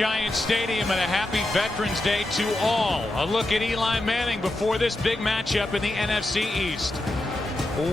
Giants Stadium, and a happy Veterans Day to all. A look at Eli Manning before this big matchup in the NFC East.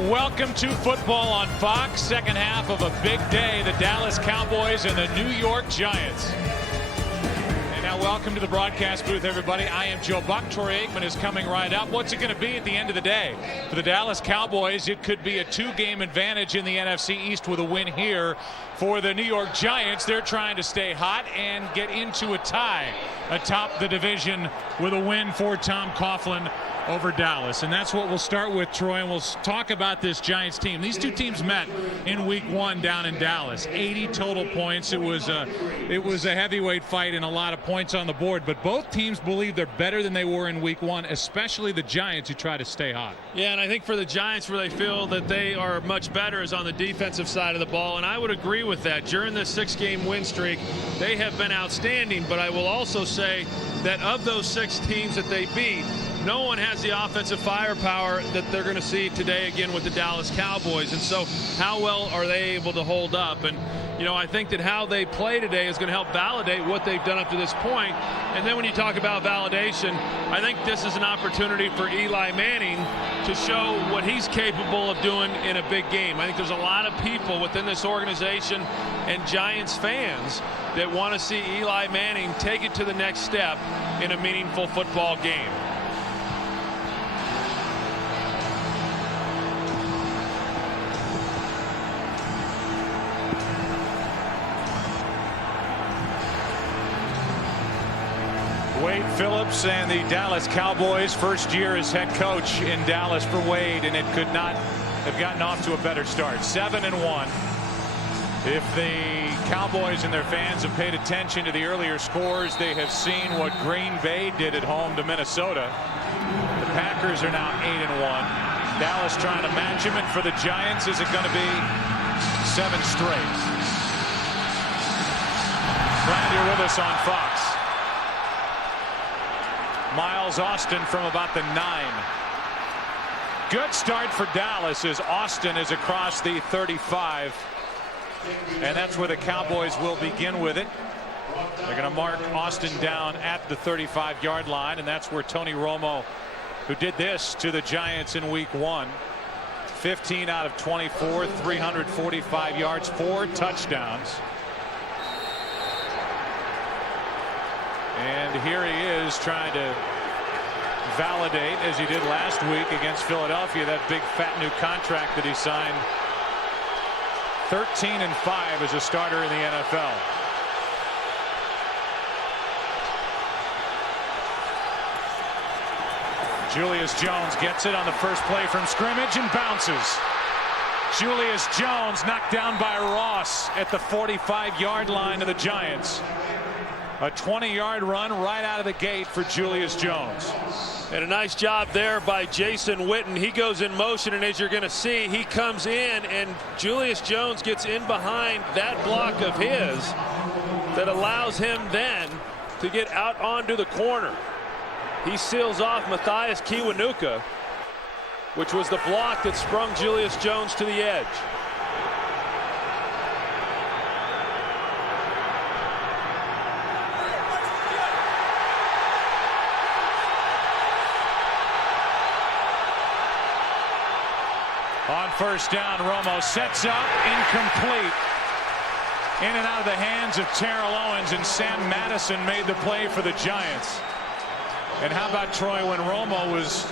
Welcome to football on Fox. Second half of a big day. The Dallas Cowboys and the New York Giants. And now welcome to the broadcast booth, everybody. I am Joe Buck. Troy Aikman is coming right up. What's it going to be at the end of the day? For the Dallas Cowboys, it could be a two-game advantage in the NFC East with a win here. For the New York Giants, they're trying to stay hot and get into a tie atop the division with a win for Tom Coughlin over Dallas. And that's what we'll start with, Troy, and we'll talk about this Giants team. These two teams met in week one down in Dallas. 80 total points. It was a heavyweight fight and a lot of points on the board, but both teams believe they're better than they were in week one, especially the Giants, who try to stay hot. Yeah, and I think for the Giants, where they feel that they are much better is on the defensive side of the ball, and I would agree with that. During this 6-game win streak, they have been outstanding, but I will also say that of those 6 teams that they beat, no one has the offensive firepower that they're going to see today again with the Dallas Cowboys. And so how well are they able to hold up? And, you know, I think that how they play today is going to help validate what they've done up to this point. And then when you talk about validation, I think this is an opportunity for Eli Manning to show what he's capable of doing in a big game. I think there's a lot of people within this organization and Giants fans that want to see Eli Manning take it to the next step in a meaningful football game. Wade Phillips and the Dallas Cowboys, first year as head coach in Dallas for Wade, and it could not have gotten off to a better start. 7-1. If the Cowboys and their fans have paid attention to the earlier scores, they have seen what Green Bay did at home to Minnesota. The Packers are now 8-1. Dallas trying to match him, and for the Giants, is it going to be 7 straight? Glad you're with us on Fox. Miles Austin from about the 9. Good start for Dallas as Austin is across the 35. And that's where the Cowboys will begin with it. They're going to mark Austin down at the 35-yard line, and that's where Tony Romo, who did this to the Giants in week one, 15 out of 24, 345 yards, 4 touchdowns. And here he is trying to validate, as he did last week against Philadelphia, that big fat new contract that he signed. 13-5 as a starter in the NFL. Julius Jones gets it on the first play from scrimmage and bounces. Julius Jones knocked down by Ross at the 45-yard line of the Giants. A 20-yard run right out of the gate for Julius Jones. And a nice job there by Jason Witten. He goes in motion, and as you're going to see, he comes in, and Julius Jones gets in behind that block of his that allows him then to get out onto the corner. He seals off Matthias Kiwanuka, which was the block that sprung Julius Jones to the edge. On first down, Romo sets up, incomplete. In and out of the hands of Terrell Owens, and Sam Madison made the play for the Giants. And how about, Troy, when Romo was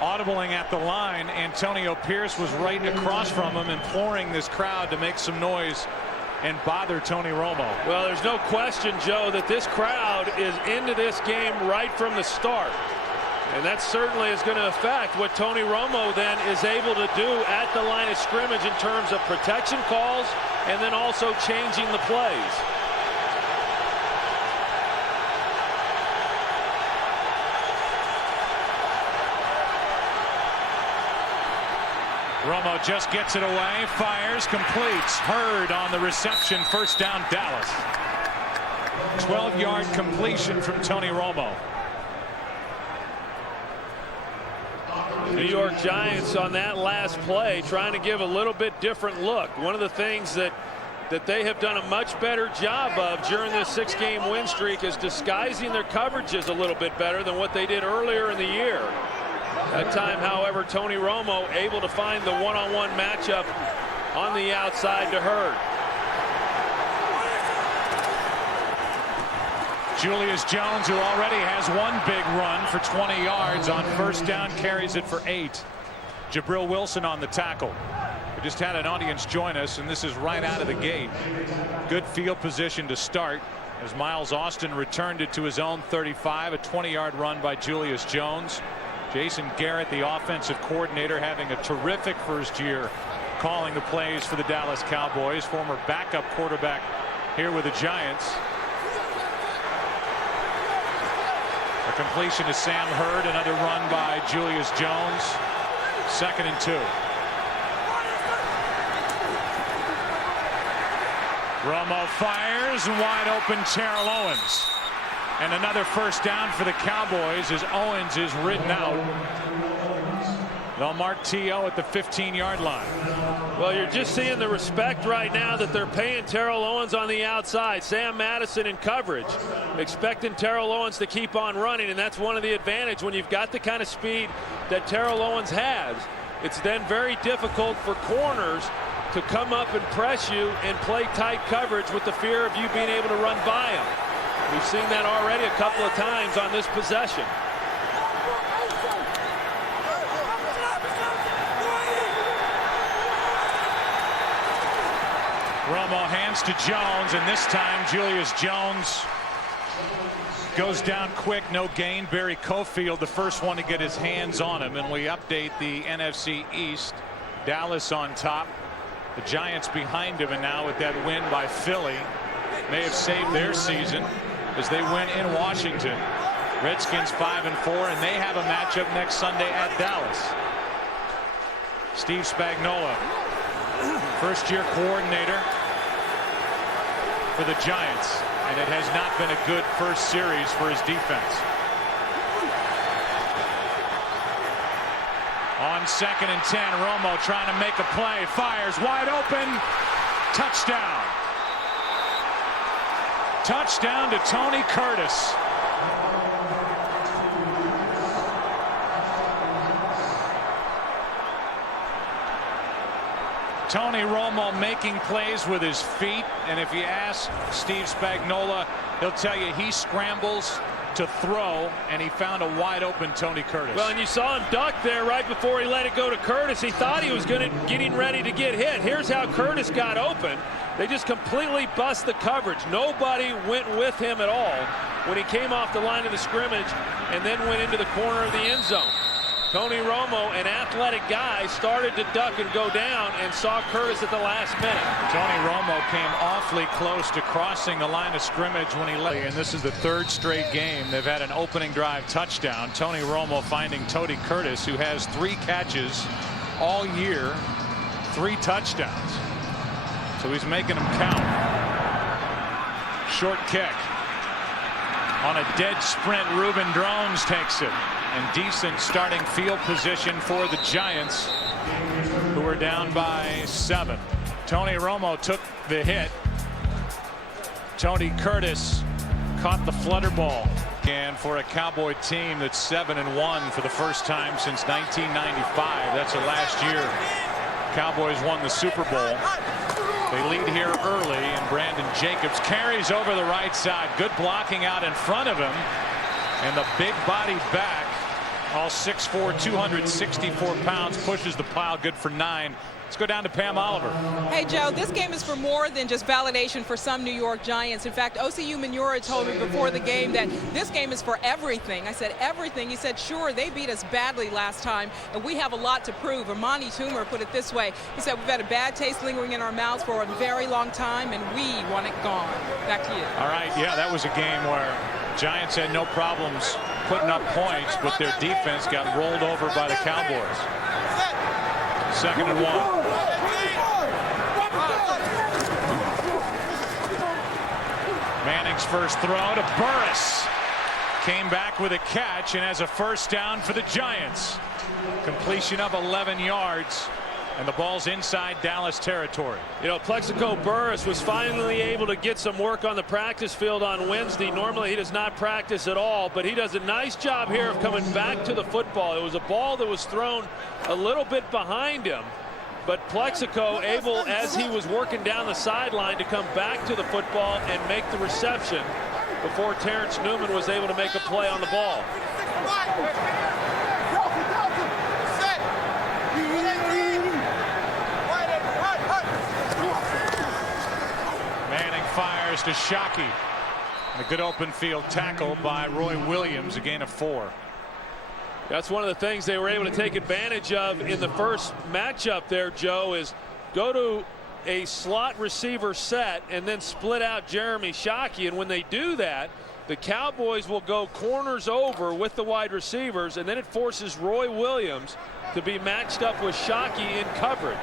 audibling at the line, Antonio Pierce was right across from him, imploring this crowd to make some noise and bother Tony Romo. Well, there's no question, Joe, that this crowd is into this game right from the start. And that certainly is going to affect what Tony Romo then is able to do at the line of scrimmage in terms of protection calls and then also changing the plays. Romo just gets it away, fires, completes. Hurd on the reception, first down Dallas. 12-yard completion from Tony Romo. New York Giants on that last play trying to give a little bit different look. One of the things that that they have done a much better job of during this 6-game win streak is disguising their coverages a little bit better than what they did earlier in the year. That time, however, Tony Romo able to find the one-on-one matchup on the outside to Hurd. Julius Jones, who already has one big run for 20 yards on first down, carries it for 8. Jabril Wilson on the tackle. We just had an audience join us, and this is right out of the gate. Good field position to start as Miles Austin returned it to his own 35. A 20-yard run by Julius Jones. Jason Garrett, the offensive coordinator, having a terrific first year calling the plays for the Dallas Cowboys. Former backup quarterback here with the Giants. A completion to Sam Hurd. Another run by Julius Jones. 2nd and 2. Romo fires, and wide open Terrell Owens. And another first down for the Cowboys as Owens is ridden out. They'll mark T.O. at the 15-yard line. Well, you're just seeing the respect right now that they're paying Terrell Owens on the outside. Sam Madison in coverage, expecting Terrell Owens to keep on running, and that's one of the advantage when you've got the kind of speed that Terrell Owens has. It's then very difficult for corners to come up and press you and play tight coverage with the fear of you being able to run by them. We've seen that already a couple of times on this possession. Romo hands to Jones, and this time Julius Jones goes down quick, no gain. Barry Cofield, the first one to get his hands on him, and we update the NFC East. Dallas on top, the Giants behind him, and now with that win by Philly, may have saved their season as they win in Washington. Redskins 5-4, and they have a matchup next Sunday at Dallas. Steve Spagnuolo, first-year coordinator for the Giants, and it has not been a good first series for his defense. On 2nd and 10, Romo trying to make a play, fires wide open, touchdown. Touchdown to Tony Curtis. Tony Romo making plays with his feet, and if you ask Steve Spagnuolo, he'll tell you he scrambles to throw, and he found a wide open Tony Curtis. Well, and you saw him duck there right before he let it go to Curtis. He thought he was getting ready to get hit. Here's how Curtis got open. They just completely bust the coverage. Nobody went with him at all when he came off the line of the scrimmage and then went into the corner of the end zone. Tony Romo, an athletic guy, started to duck and go down and saw Curtis at the last minute. Tony Romo came awfully close to crossing the line of scrimmage when he left. And this is the 3rd straight game they've had an opening drive touchdown. Tony Romo finding Tony Curtis, who has 3 catches all year, 3 touchdowns. So he's making them count. Short kick. On a dead sprint, Reuben Drones takes it. And decent starting field position for the Giants, who are down by 7. Tony Romo took the hit. Tony Curtis caught the flutter ball. And for a Cowboy team that's 7-1 for the first time since 1995, that's the last year Cowboys won the Super Bowl. They lead here early, and Brandon Jacobs carries over the right side. Good blocking out in front of him, and the big body back, all 6'4", 264 pounds, pushes the pile. Good for 9. Let's go down to Pam Oliver. Hey, Joe, this game is for more than just validation for some New York Giants. In fact, OCU Manura told me before the game that this game is for everything. I said, everything? He said, sure, they beat us badly last time, and we have a lot to prove. Amani Toomer put it this way. He said, we've had a bad taste lingering in our mouths for a very long time, and we want it gone. Back to you. All right, yeah, that was a game where Giants had no problems putting up points, but their defense got rolled over by the Cowboys. 2nd and 1. Manning's first throw to Burris. Came back with a catch and has a first down for the Giants. Completion of 11 yards And the ball's inside Dallas territory. You know, Plexico Burress was finally able to get some work on the practice field on Wednesday. Normally he does not practice at all, but he does a nice job here of coming back to the football. It was a ball that was thrown a little bit behind him, but Plexico able, as he was working down the sideline, to come back to the football and make the reception before Terrence Newman was able to make a play on the ball. Fires to Shockey. A good open field tackle by Roy Williams, a gain of 4. That's one of the things they were able to take advantage of in the first matchup there, Joe, is go to a slot receiver set and then split out Jeremy Shockey. And when they do that, the Cowboys will go corners over with the wide receivers, and then it forces Roy Williams to be matched up with Shockey in coverage.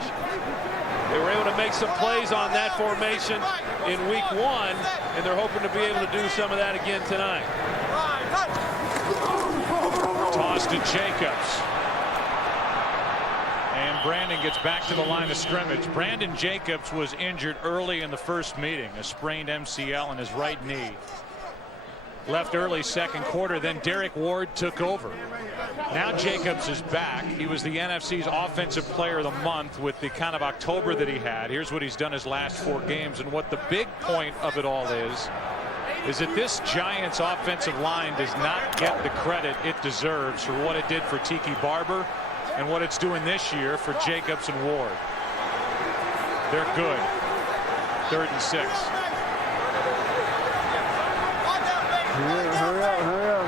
They were able to make some plays on that formation in week 1, and they're hoping to be able to do some of that again tonight. Toss to Jacobs. And Brandon gets back to the line of scrimmage. Brandon Jacobs was injured early in the first meeting, a sprained MCL in his right knee. Left early second quarter, then Derek Ward took over. Now Jacobs is back. He was the NFC's Offensive Player of the Month with the kind of October that he had. Here's what he's done his last 4 games. And what the big point of it all is that this Giants offensive line does not get the credit it deserves for what it did for Tiki Barber and what it's doing this year for Jacobs and Ward. They're good. 3rd and 6. Hurry up.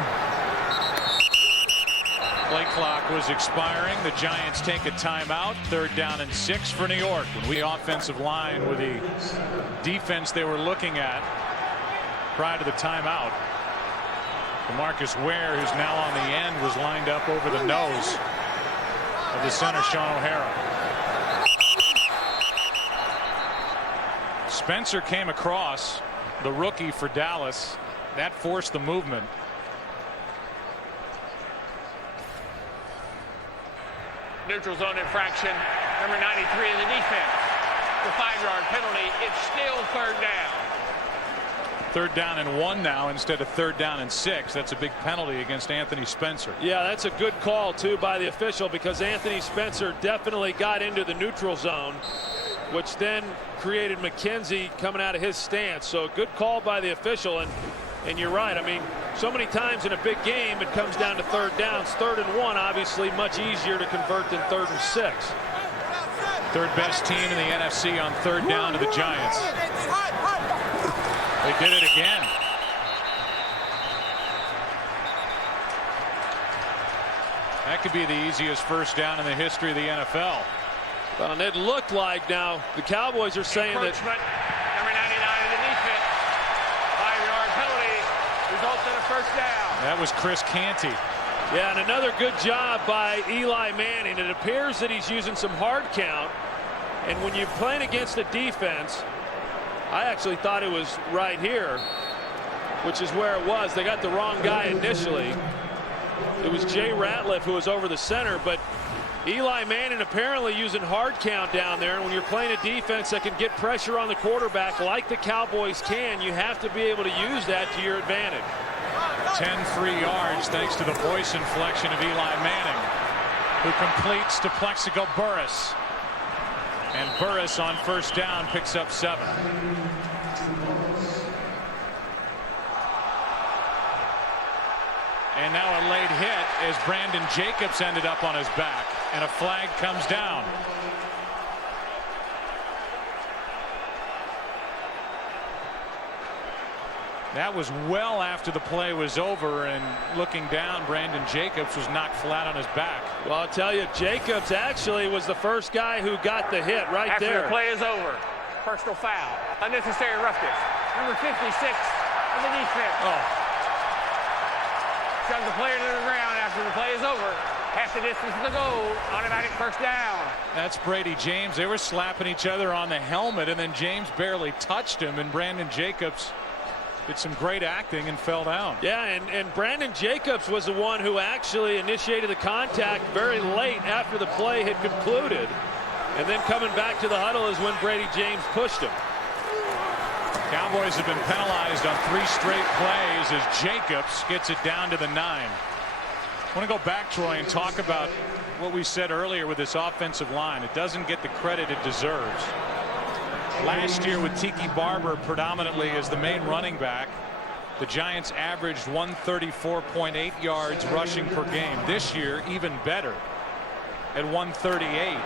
Play clock was expiring. The Giants take a timeout. 3rd down and 6 for New York. When we offensive line with the defense they were looking at prior to the timeout. DeMarcus Ware, who's now on the end, was lined up over the nose of the center, Sean O'Hara. Spencer came across, the rookie for Dallas. That forced the movement. Neutral zone infraction, number 93 in the defense. The 5-yard penalty. It's still 3rd down. 3rd down and 1 now instead of 3rd down and 6. That's a big penalty against Anthony Spencer. Yeah, that's a good call too by the official, because Anthony Spencer definitely got into the neutral zone, which then created McKenzie coming out of his stance. So a good call by the official. And you're right. I mean, so many times in a big game it comes down to 3rd downs. 3rd and 1 obviously much easier to convert than 3rd and 6. 3rd best team in the NFC on 3rd down to the Giants. They did it again. That could be the easiest 1st down in the history of the NFL. Well, and it looked like, now the Cowboys are saying that Number 99 in the defense. 5-yard penalty results in a 1st down. That was Chris Canty. Yeah, and another good job by Eli Manning. It appears that he's using some hard count, and when you're playing against a defense, I actually thought it was right here, which is where it was. They got the wrong guy initially. It was Jay Ratliff who was over the center, but Eli Manning apparently using hard count down there. And when you're playing a defense that can get pressure on the quarterback like the Cowboys can, you have to be able to use that to your advantage. 10 free yards thanks to the voice inflection of Eli Manning, who completes to Plexico Burress. And Burress on 1st down picks up 7. And now a late hit as Brandon Jacobs ended up on his back, and a flag comes down. That was well after the play was over, and looking down, Brandon Jacobs was knocked flat on his back. Well, I'll tell you, Jacobs actually was the first guy who got the hit right After there. the play is over. Personal foul. Unnecessary roughness. Number 56 on the defense. Oh. Shoves the player to the ground after the play is over. Half the distance to the goal. Automatic 1st down. That's Brady James. They were slapping each other on the helmet, and then James barely touched him, and Brandon Jacobs did some great acting and fell down. Yeah, and Brandon Jacobs was the one who actually initiated the contact very late after the play had concluded. And then coming back to the huddle is when Brady James pushed him. Cowboys have been penalized on 3 straight plays as Jacobs gets it down to the 9. I want to go back, Troy, and talk about what we said earlier with this offensive line. It doesn't get the credit it deserves. Last year with Tiki Barber predominantly as the main running back, the Giants averaged 134.8 yards rushing per game. This year, even better at 138.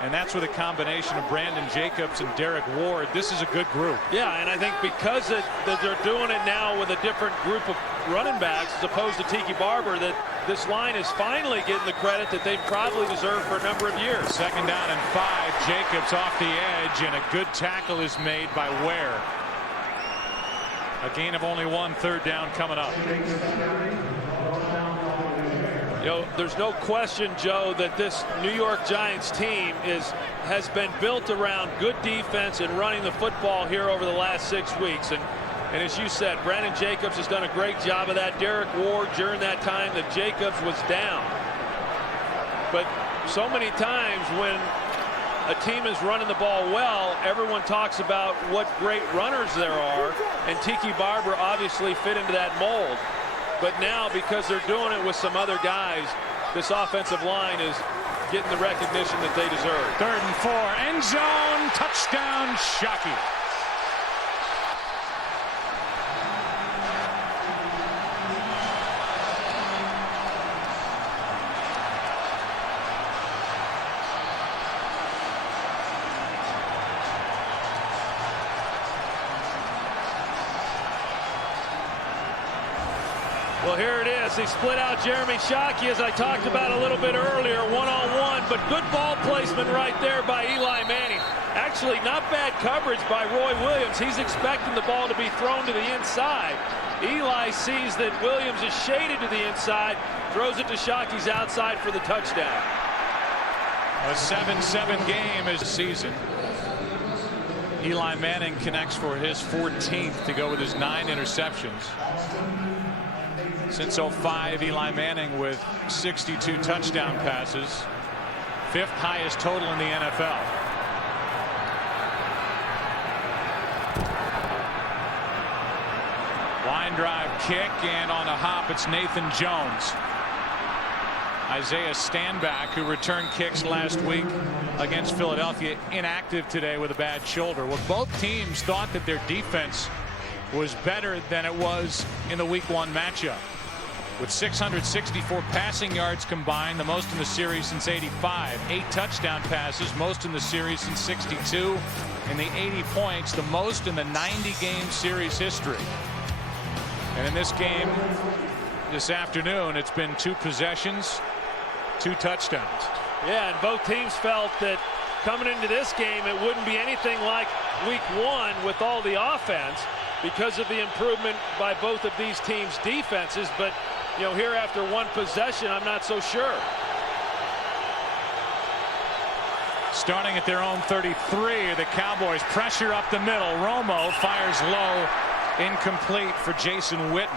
And that's with a combination of Brandon Jacobs and Derek Ward. This is a good group. Yeah, and I think because that they're doing it now with a different group of running backs as opposed to Tiki Barber, that this line is finally getting the credit that they probably deserve for a number of years. 2nd down and 5. Jacobs off the edge, and a good tackle is made by Ware. A gain of only 1. 3rd down coming up. There's no question, Joe, that this New York Giants team has been built around good defense and running the football here over the last 6 weeks. And as you said, Brandon Jacobs has done a great job of that. Derek Ward, during that time that Jacobs was down. But so many times when a team is running the ball well, everyone talks about what great runners there are, and Tiki Barber obviously fit into that mold. But now, because they're doing it with some other guys, this offensive line is getting the recognition that they deserve. 3rd and 4. End zone. Touchdown, Shockey. Well, here it is. They split out Jeremy Shockey, as I talked about a little bit earlier, one-on-one, but good ball placement right there by Eli Manning. Actually, not bad coverage by Roy Williams. He's expecting the ball to be thrown to the inside. Eli sees that Williams is shaded to the inside, throws it to Shockey's outside for the touchdown. A 7-7 game is the season. Eli Manning connects for his 14th to go with his 9 interceptions. Since 05, Eli Manning with 62 touchdown passes, 5th highest total in the NFL. Line drive kick, and on a hop, it's Nathan Jones. Isaiah Stanback, who returned kicks last week against Philadelphia, inactive today with a bad shoulder. Well, both teams thought that their defense was better than it was in the Week 1 matchup. With 664 passing yards combined, the most in the series since '85. 8 touchdown passes, most in the series since '62. And the 80 points, the most in the 90-game series history. And in this game this afternoon, it's been 2 possessions, 2 touchdowns. Yeah, and both teams felt that coming into this game, it wouldn't be anything like Week 1 with all the offense because of the improvement by both of these teams' defenses. But here after 1 possession, I'm not so sure. Starting at their own 33, the Cowboys pressure up the middle. Romo fires low, incomplete for Jason Witten,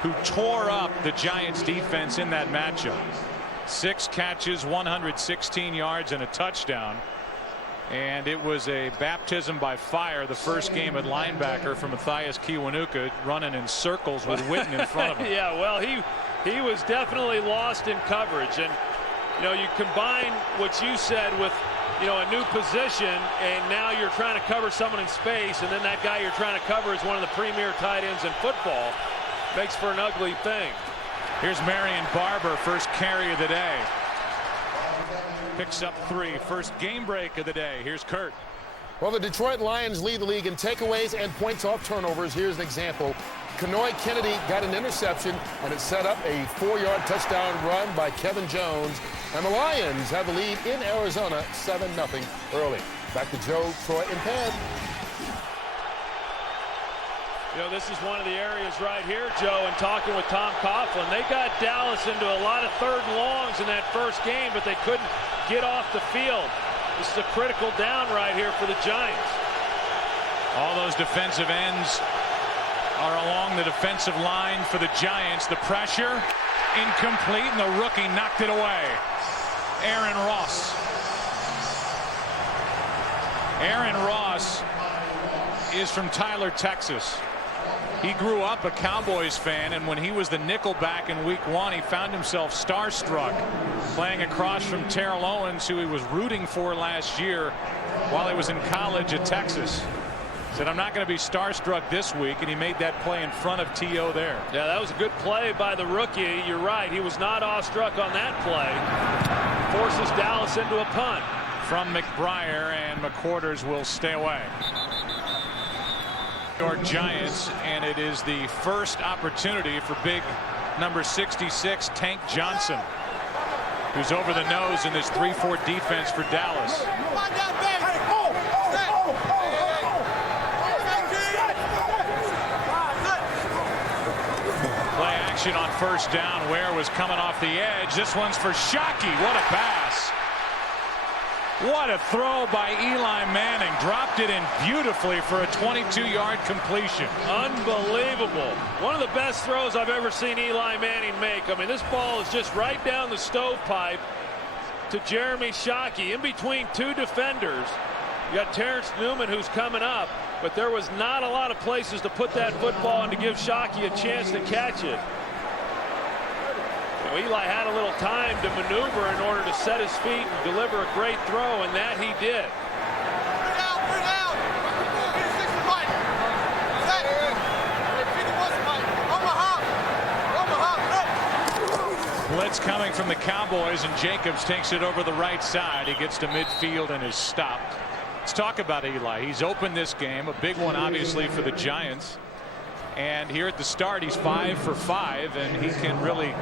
who tore up the Giants defense in that matchup. 6 catches, 116 yards, and a touchdown. And it was a baptism by fire, the first game at linebacker for Matthias Kiwanuka, running in circles with Witten in front of him. Yeah, well, he was definitely lost in coverage. And, you combine what you said with, a new position, and now you're trying to cover someone in space, and then that guy you're trying to cover is one of the premier tight ends in football. Makes for an ugly thing. Here's Marion Barber, first carry of the day. Picks up 3. First game break of the day. Here's Kurt. Well, the Detroit Lions lead the league in takeaways and points off turnovers. Here's an example. Kenoy Kennedy got an interception, and it set up a 4-yard touchdown run by Kevin Jones. And the Lions have the lead in Arizona 7-0 early. Back to Joe, Troy, and Pam. This is one of the areas right here, Joe, and talking with Tom Coughlin. They got Dallas into a lot of 3rd and longs in that first game, but they couldn't get off the field. This is a critical down right here for the Giants. All those defensive ends are along the defensive line for the Giants. The pressure, incomplete, and the rookie knocked it away. Aaron Ross. Aaron Ross is from Tyler, Texas. He grew up a Cowboys fan, and when he was the nickelback in week 1, he found himself starstruck playing across from Terrell Owens, who he was rooting for last year while he was in college at Texas. Said, I'm not going to be starstruck this week, and he made that play in front of T.O. there. Yeah, that was a good play by the rookie. You're right. He was not awestruck on that play. Forces Dallas into a punt. From McBriar, and McQuarters will stay away. New York Giants, and it is the first opportunity for big number 66, Tank Johnson, who's over the nose in this 3-4 defense for Dallas. Play action on first down. Ware was coming off the edge. This one's for Shockey. What a pass. What a throw by Eli Manning. Dropped it in beautifully for a 22-yard completion. Unbelievable. One of the best throws I've ever seen Eli Manning make. I mean, this ball is just right down the stovepipe to Jeremy Shockey in between two defenders. You got Terrence Newman, who's coming up, but there was not a lot of places to put that football and to give Shockey a chance to catch it. Eli had a little time to maneuver in order to set his feet and deliver a great throw, and that he did. Blitz coming from the Cowboys, and Jacobs takes it over the right side. He gets to midfield and is stopped. Let's talk about Eli. He's opened this game, a big one obviously for the Giants, and here at the start he's 5 for 5, and he can really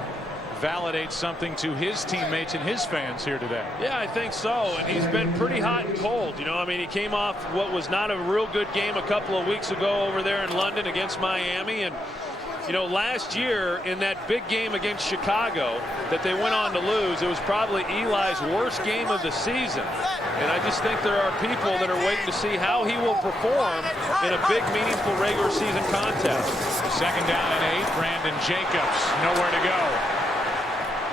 validate something to his teammates and his fans here today. Yeah, I think so, and he's been pretty hot and cold. You know, I mean, he came off what was not a real good game a couple of weeks ago over there in London against Miami, and you know, last year in that big game against Chicago that they went on to lose, it was probably Eli's worst game of the season, and I just think there are people that are waiting to see how he will perform in a big, meaningful regular season contest. Second down and 8. Brandon Jacobs nowhere to go.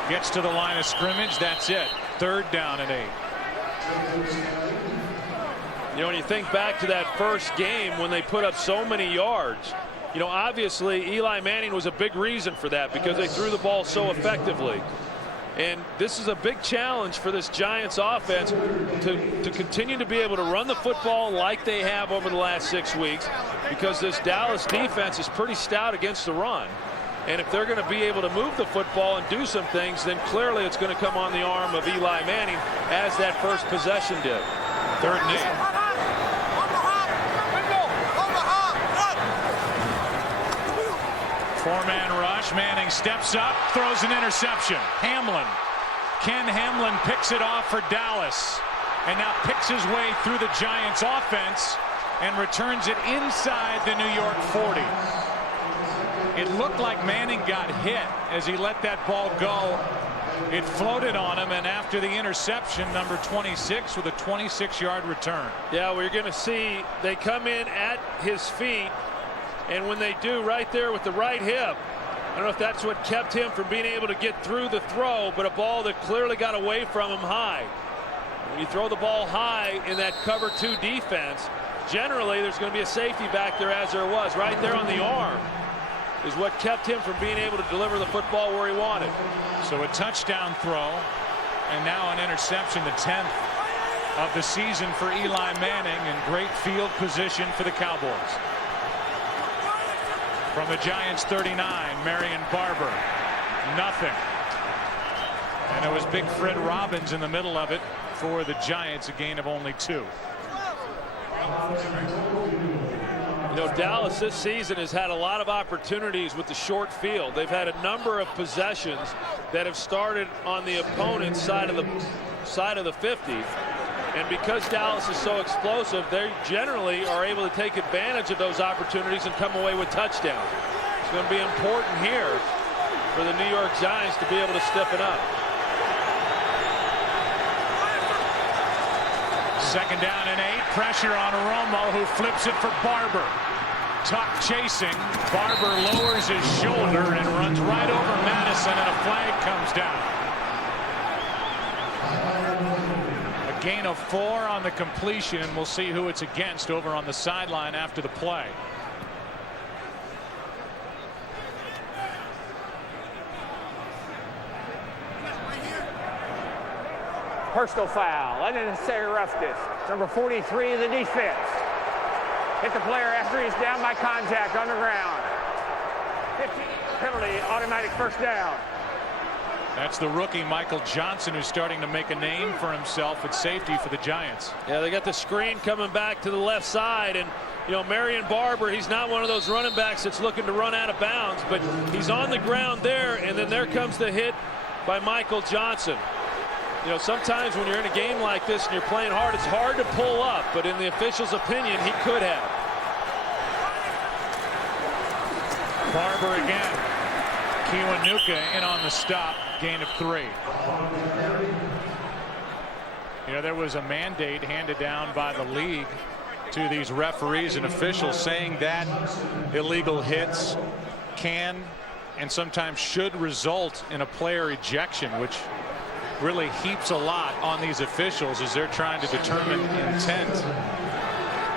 Gets to the line of scrimmage. That's it. Third down and 8. You know, when you think back to that first game when they put up so many yards, you know, obviously Eli Manning was a big reason for that because they threw the ball so effectively. And this is a big challenge for this Giants offense to continue to be able to run the football like they have over the last 6 weeks, because this Dallas defense is pretty stout against the run. And if they're going to be able to move the football and do some things, then clearly it's going to come on the arm of Eli Manning, as that first possession did. Third and 8. Four-man rush. Manning steps up, throws an interception. Ken Hamlin picks it off for Dallas, and now picks his way through the Giants offense and returns it inside the New York 40. It looked like Manning got hit as he let that ball go. It floated on him, and after the interception, number 26 with a 26-yard return. Yeah, we're going to see they come in at his feet, and when they do, right there with the right hip, I don't know if that's what kept him from being able to get through the throw, but a ball that clearly got away from him high. When you throw the ball high in that cover 2 defense, generally there's going to be a safety back there, as there was. Right there on the arm is what kept him from being able to deliver the football where he wanted. So a touchdown throw, and now an interception, the 10th of the season for Eli Manning, and great field position for the Cowboys. From the Giants 39, Marion Barber, nothing. And it was big Fred Robbins in the middle of it for the Giants, a gain of only 2. You know, Dallas this season has had a lot of opportunities with the short field. They've had a number of possessions that have started on the opponent's side of the 50. And because Dallas is so explosive, they generally are able to take advantage of those opportunities and come away with touchdowns. It's going to be important here for the New York Giants to be able to stiffen up. Second down and 8. Pressure on Romo, who flips it for Barber. Tuck chasing. Barber lowers his shoulder and runs right over Madison, and a flag comes down. Gain of 4 on the completion, and we'll see who it's against over on the sideline after the play. Personal foul, unnecessary roughness. Number 43 of the defense. Hit the player after he's down by contact on the ground. 15 penalty, automatic first down. That's the rookie Michael Johnson, who's starting to make a name for himself at safety for the Giants. Yeah, they got the screen coming back to the left side, and you know, Marion Barber, he's not one of those running backs that's looking to run out of bounds, but he's on the ground there, and then there comes the hit by Michael Johnson. You know, sometimes when you're in a game like this and you're playing hard, it's hard to pull up, but in the official's opinion, he could have. Barber again. Kiwanuka in on the stop, gain of 3. You know, there was a mandate handed down by the league to these referees and officials saying that illegal hits can and sometimes should result in a player ejection, which really heaps a lot on these officials as they're trying to determine intent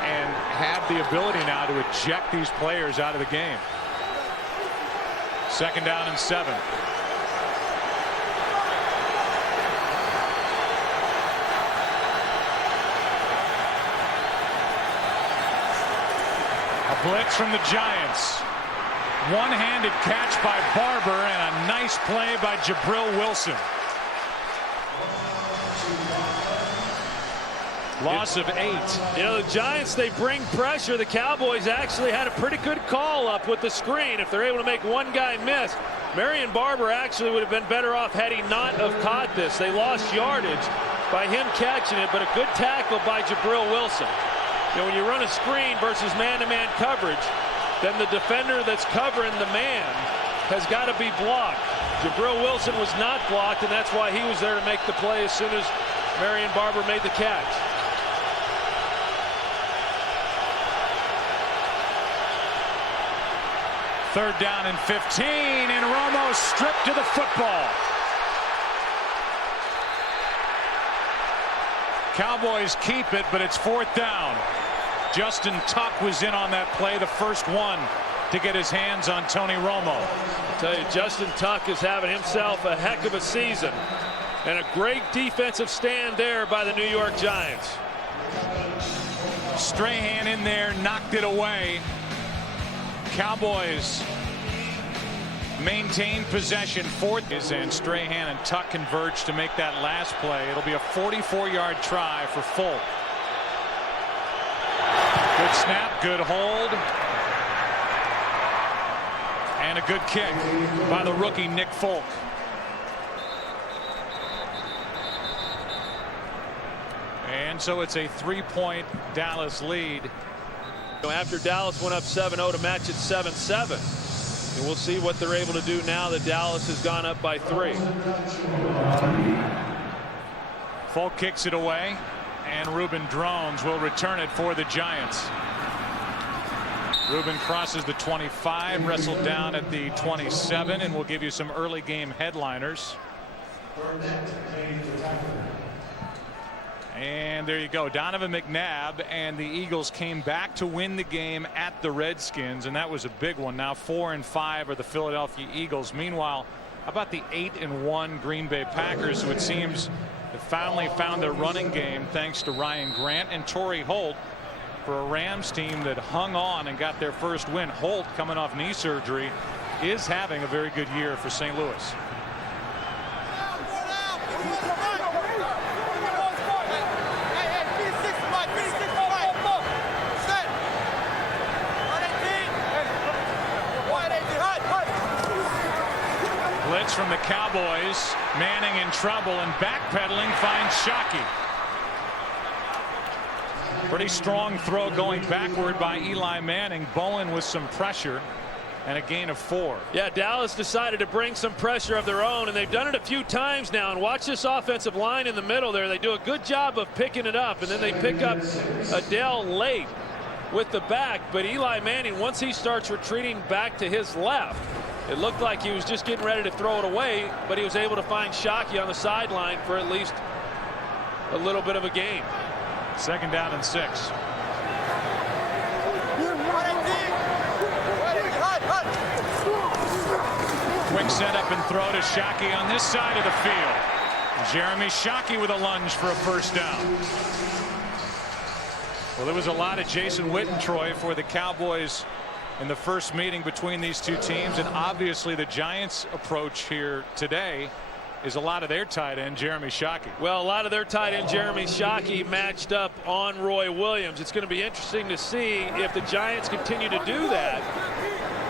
and have the ability now to eject these players out of the game. 2nd down and 7. A blitz from the Giants. One-handed catch by Barber and a nice play by Jabril Wilson. Loss of 8. You know, the Giants, they bring pressure. The Cowboys actually had a pretty good call up with the screen. If they're able to make one guy miss, Marion Barber actually would have been better off had he not have caught this. They lost yardage by him catching it, but a good tackle by Jabril Wilson. You know, when you run a screen versus man-to-man coverage, then the defender that's covering the man has got to be blocked. Jabril Wilson was not blocked, and that's why he was there to make the play as soon as Marion Barber made the catch. Third down and 15, and Romo stripped to the football. Cowboys keep it, but it's 4th down. Justin Tuck was in on that play, the first one to get his hands on Tony Romo. I tell you, Justin Tuck is having himself a heck of a season, and a great defensive stand there by the New York Giants. Strahan in there, knocked it away. Cowboys maintain possession. 4th, and Strahan and Tuck converge to make that last play. It'll be a 44-yard try for Folk. Good snap, good hold, and a good kick by the rookie Nick Folk. And so it's a 3-point Dallas lead. After Dallas went up 7-0 to match it 7-7. And we'll see what they're able to do now that Dallas has gone up by 3. Folk kicks it away, and Ruben Drones will return it for the Giants. Ruben crosses the 25, wrestled down at the 27, and we'll give you some early game headliners. And there you go. Donovan McNabb and the Eagles came back to win the game at the Redskins, and that was a big one. Now 4-5 are the Philadelphia Eagles. Meanwhile, how about the 8-1 Green Bay Packers, who it seems have finally found their running game thanks to Ryan Grant and Torrey Holt for a Rams team that hung on and got their first win. Holt, coming off knee surgery, is having a very good year for St. Louis. Blitz from the Cowboys. Manning in trouble and backpedaling finds Shockey. Pretty strong throw going backward by Eli Manning. Bowen with some pressure and a gain of 4. Yeah, Dallas decided to bring some pressure of their own, and they've done it a few times now. And watch this offensive line in the middle there. They do a good job of picking it up, and then they pick up Adele late with the back. But Eli Manning, once he starts retreating back to his left, it looked like he was just getting ready to throw it away, but he was able to find Shockey on the sideline for at least a little bit of a game. 2nd down and 6. Quick setup and throw to Shockey on this side of the field. Jeremy Shockey with a lunge for a 1st down. Well, there was a lot of Jason Witten, Troy, for the Cowboys in the first meeting between these two teams, and obviously the Giants' approach here today is a lot of their tight end, Jeremy Shockey. Well, a lot of their tight end, Jeremy Shockey, matched up on Roy Williams. It's going to be interesting to see if the Giants continue to do that,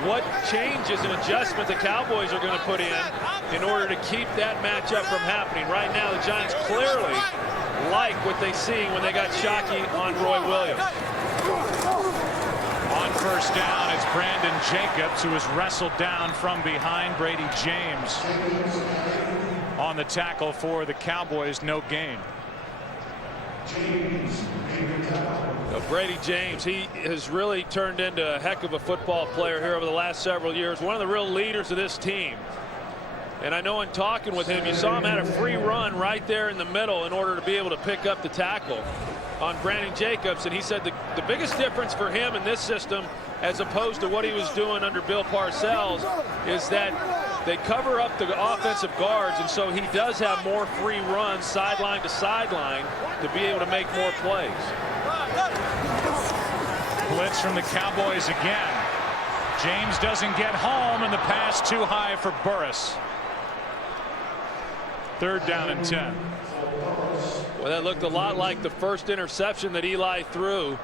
what changes and adjustment the Cowboys are going to put in order to keep that matchup from happening. Right now, the Giants clearly like what they see when they got Shockey on Roy Williams. On 1st down, it's Brandon Jacobs, who was wrestled down from behind. Brady James on the tackle for the Cowboys. No gain. Brady James, he has really turned into a heck of a football player here over the last several years. One of the real leaders of this team. And I know in talking with him, you saw him had a free run right there in the middle in order to be able to pick up the tackle on Brandon Jacobs. And he said the biggest difference for him in this system, as opposed to what he was doing under Bill Parcells, is that they cover up the offensive guards, and so he does have more free runs sideline to sideline to be able to make more plays. Blitz from the Cowboys again. James doesn't get home, and the pass too high for Burris. 3rd down and 10. Well, that looked a lot like the first interception that Eli threw,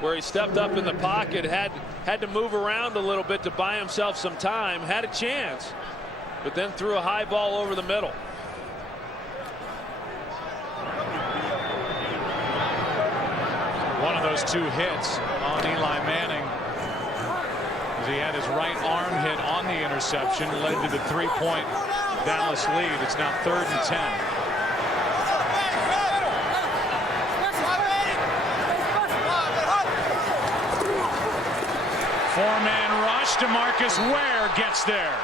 where he stepped up in the pocket, had to move around a little bit to buy himself some time, had a chance, but then threw a high ball over the middle. One of those 2 hits on Eli Manning, as he had his right arm hit on the interception, led to the 3-point Dallas lead. It's now 3rd and 10. Four-man rush. DeMarcus Ware gets there.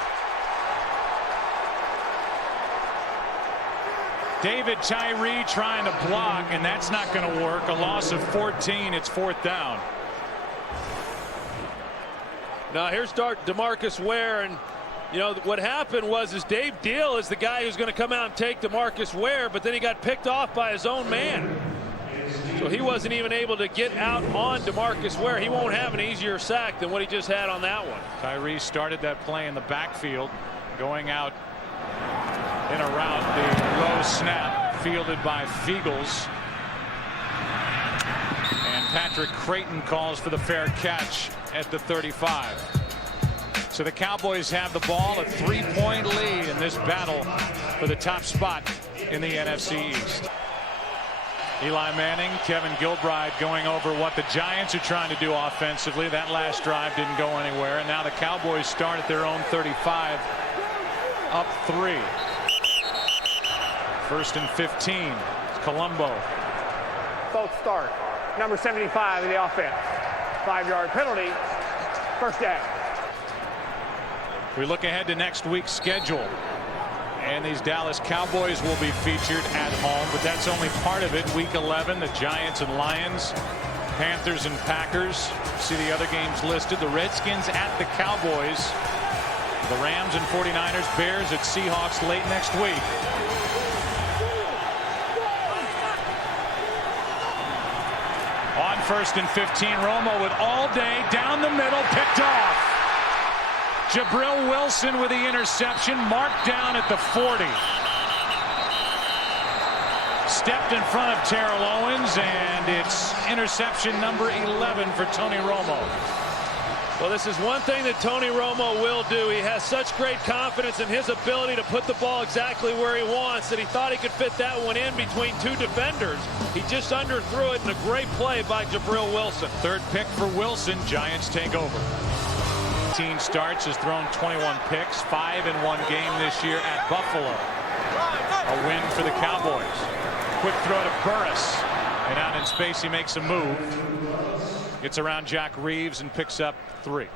David Tyree trying to block, and that's not going to work. A loss of 14. It's 4th down. Now here's DeMarcus Ware, and you know what happened was Dave Deal is the guy who's going to come out and take DeMarcus Ware, but then he got picked off by his own man. So he wasn't even able to get out on DeMarcus Ware. He won't have an easier sack than what he just had on that one. Tyree started that play in the backfield, going out in a route. The low snap fielded by Fiegels. And Patrick Creighton calls for the fair catch at the 35. So the Cowboys have the ball, a 3-point lead in this battle for the top spot in the NFC East. Eli Manning, Kevin Gilbride going over what the Giants are trying to do offensively. That last drive didn't go anywhere, and now the Cowboys start at their own 35, up 3. 1st and 15. It's Colombo. Both start. Number 75 of the offense. 5-yard penalty. 1st down. We look ahead to next week's schedule, and these Dallas Cowboys will be featured at home, but that's only part of it. Week 11, the Giants and Lions, Panthers and Packers. See the other games listed. The Redskins at the Cowboys, the Rams and 49ers, Bears at Seahawks late next week. On 1st and 15, Romo with all day down the middle, picked off. Jabril Wilson with the interception, marked down at the 40. Stepped in front of Terrell Owens, and it's interception number 11 for Tony Romo. Well, this is one thing that Tony Romo will do. He has such great confidence in his ability to put the ball exactly where he wants that he thought he could fit that one in between 2 defenders. He just underthrew it in a great play by Jabril Wilson. 3rd pick for Wilson. Giants take over. 18 starts, has thrown 21 picks, 5 in one game this year at Buffalo. A win for the Cowboys. Quick throw to Burris, and out in space he makes a move. Gets around Jack Reeves and picks up 3.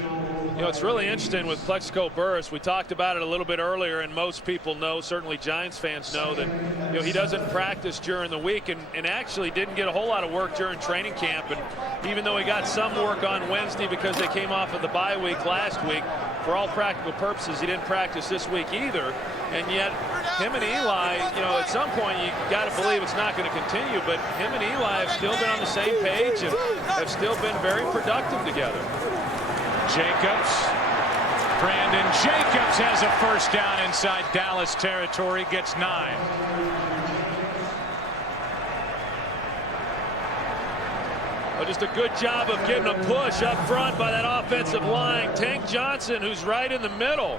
You know, it's really interesting with Plexico Burress. We talked about it a little bit earlier, and most people know, certainly Giants fans know, that he doesn't practice during the week and actually didn't get a whole lot of work during training camp. And even though he got some work on Wednesday because they came off of the bye week last week, for all practical purposes, he didn't practice this week either. And yet, him and Eli, at some point you got to believe it's not going to continue, but him and Eli have still been on the same page and have still been very productive together. Jacobs. Brandon Jacobs has a first down inside Dallas territory, gets 9. Well, just a good job of getting a push up front by that offensive line. Tank Johnson, who's right in the middle.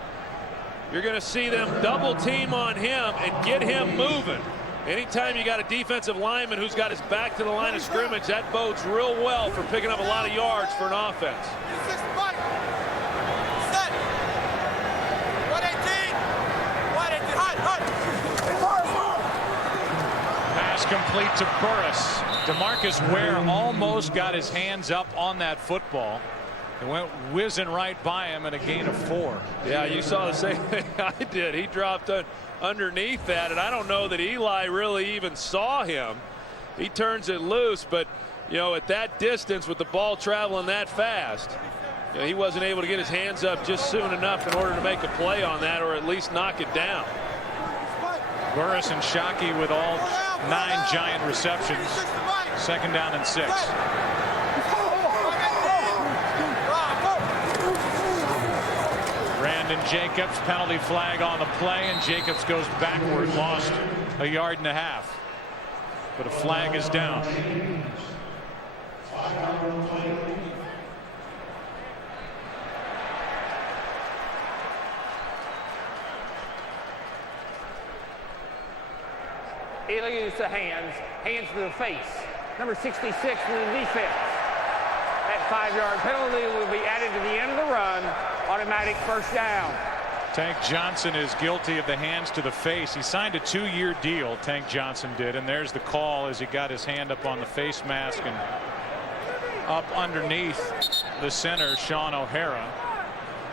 You're going to see them double team on him and get him moving. Anytime you got a defensive lineman who's got his back to the line of scrimmage, that bodes real well for picking up a lot of yards for an offense. Pass complete to Burress. DeMarcus Ware almost got his hands up on that football. It went whizzing right by him and a gain of 4. Yeah, you saw the same thing I did. He dropped underneath that, and I don't know that Eli really even saw him. He turns it loose, but at that distance with the ball traveling that fast, he wasn't able to get his hands up just soon enough in order to make a play on that, or at least knock it down. Burress and Shockey with all 9 Giant receptions. Second down and 6. Brandon Jacobs, penalty flag on the play, and Jacobs goes backward, lost a yard and a half. But a flag is down. Ely uses the hands to the face. Number 66 for the defense. That 5-yard penalty will be added to the end of the run. Automatic first down. Tank Johnson is guilty of the hands to the face. He signed a 2-year deal, Tank Johnson did, and there's the call as he got his hand up on the face mask and up underneath the center, Sean O'Hara.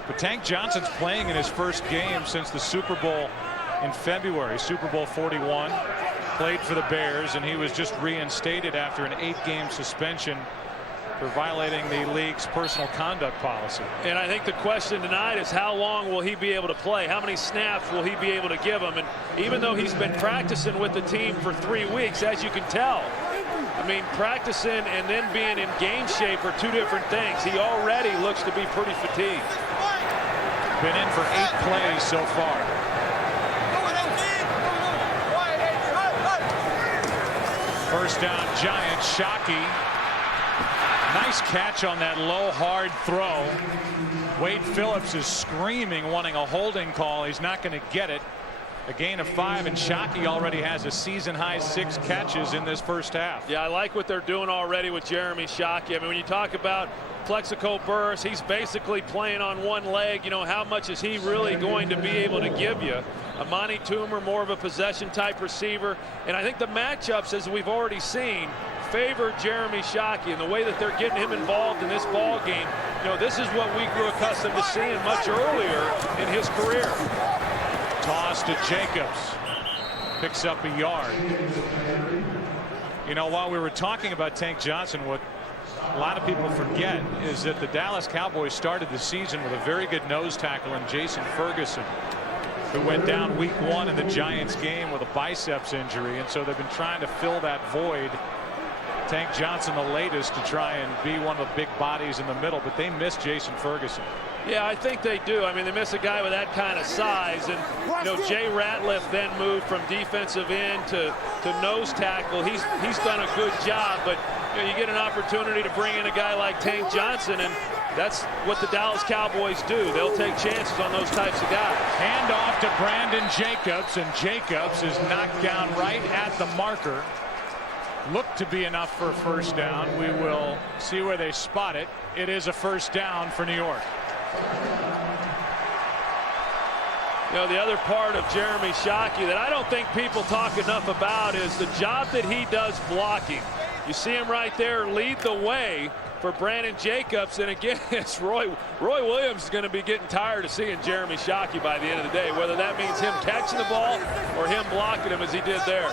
But Tank Johnson's playing in his first game since the Super Bowl in February, Super Bowl 41. Played for the Bears, and he was just reinstated after an 8-game suspension for violating the league's personal conduct policy. And I think the question tonight is how long will he be able to play? How many snaps will he be able to give them? And even though he's been practicing with the team for 3 weeks, as you can tell, I mean, practicing and then being in game shape are 2 different things. He already looks to be pretty fatigued. Been in for 8 plays so far. First down, Giants. Shockey. Nice catch on that low, hard throw. Wade Phillips is screaming, wanting a holding call. He's not going to get it. A gain of 5, and Shockey already has a season-high 6 catches in this first half. Yeah, I like what they're doing already with Jeremy Shockey. I mean, when you talk about Plexico Burress, he's basically playing on one leg. How much is he really going to be able to give you? Amani Toomer, more of a possession-type receiver. And I think the matchups, as we've already seen, favor Jeremy Shockey, and the way that they're getting him involved in this ball game. This is what we grew accustomed to seeing much earlier in his career. Toss to Jacobs. Picks up a yard. While we were talking about Tank Johnson, what a lot of people forget is that the Dallas Cowboys started the season with a very good nose tackle in Jason Ferguson, who went down week 1 in the Giants game with a biceps injury, and so they've been trying to fill that void. Tank Johnson the latest to try and be one of the big bodies in the middle, but they miss Jason Ferguson. Yeah, I think they do. I mean, they miss a guy with that kind of size. And, Jay Ratliff then moved from defensive end to nose tackle. He's done a good job, but you get an opportunity to bring in a guy like Tank Johnson, and that's what the Dallas Cowboys do. They'll take chances on those types of guys. Hand off to Brandon Jacobs, and Jacobs is knocked down right at the marker. Looked to be enough for a first down. We will see where they spot it. It is a first down for New York. The other part of Jeremy Shockey that I don't think people talk enough about is the job that he does blocking. You see him right there lead the way for Brandon Jacobs. And again, it's Roy Williams is going to be getting tired of seeing Jeremy Shockey by the end of the day, whether that means him catching the ball or him blocking him as he did there.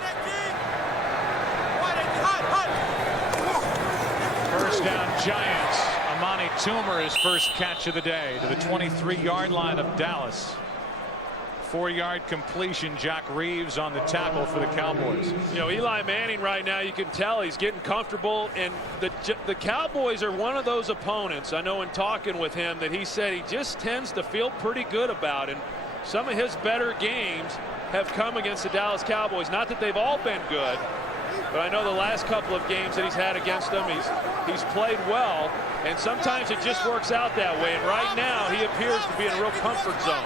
First down, Giants. Amani Toomer, his first catch of the day to the 23-yard line of Dallas. 4-yard completion. Jock Reeves on the tackle for the Cowboys. You know, Eli Manning right now, you can tell he's getting comfortable, and the Cowboys are one of those opponents. I know in talking with him that he said he just tends to feel pretty good about, and some of his better games have come against the Dallas Cowboys. Not that they've all been good, but I know the last couple of games that he's had against them, he's played well, and sometimes it just works out that way. And right now, he appears to be in a real comfort zone.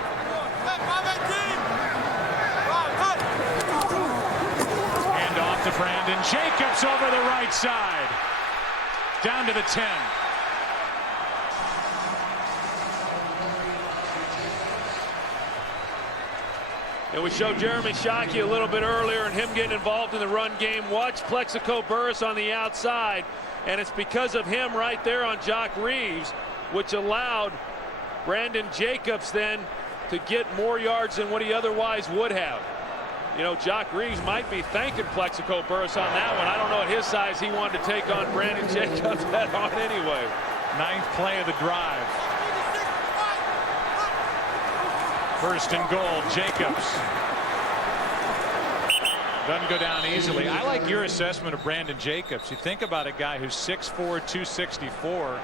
Hand off to Brandon Jacobs over the right side. Down to the 10. And we showed Jeremy Shockey a little bit earlier and him getting involved in the run game. Watch Plexico Burris on the outside, and it's because of him right there on Jock Reeves, which allowed Brandon Jacobs then to get more yards than what he otherwise would have. You know, Jock Reeves might be thanking Plexico Burris on that one. I don't know at his size he wanted to take on Brandon Jacobs head on anyway. 9th play of the drive. First and goal, Jacobs. Doesn't go down easily. I like your assessment of Brandon Jacobs. You think about a guy who's 6'4", 264,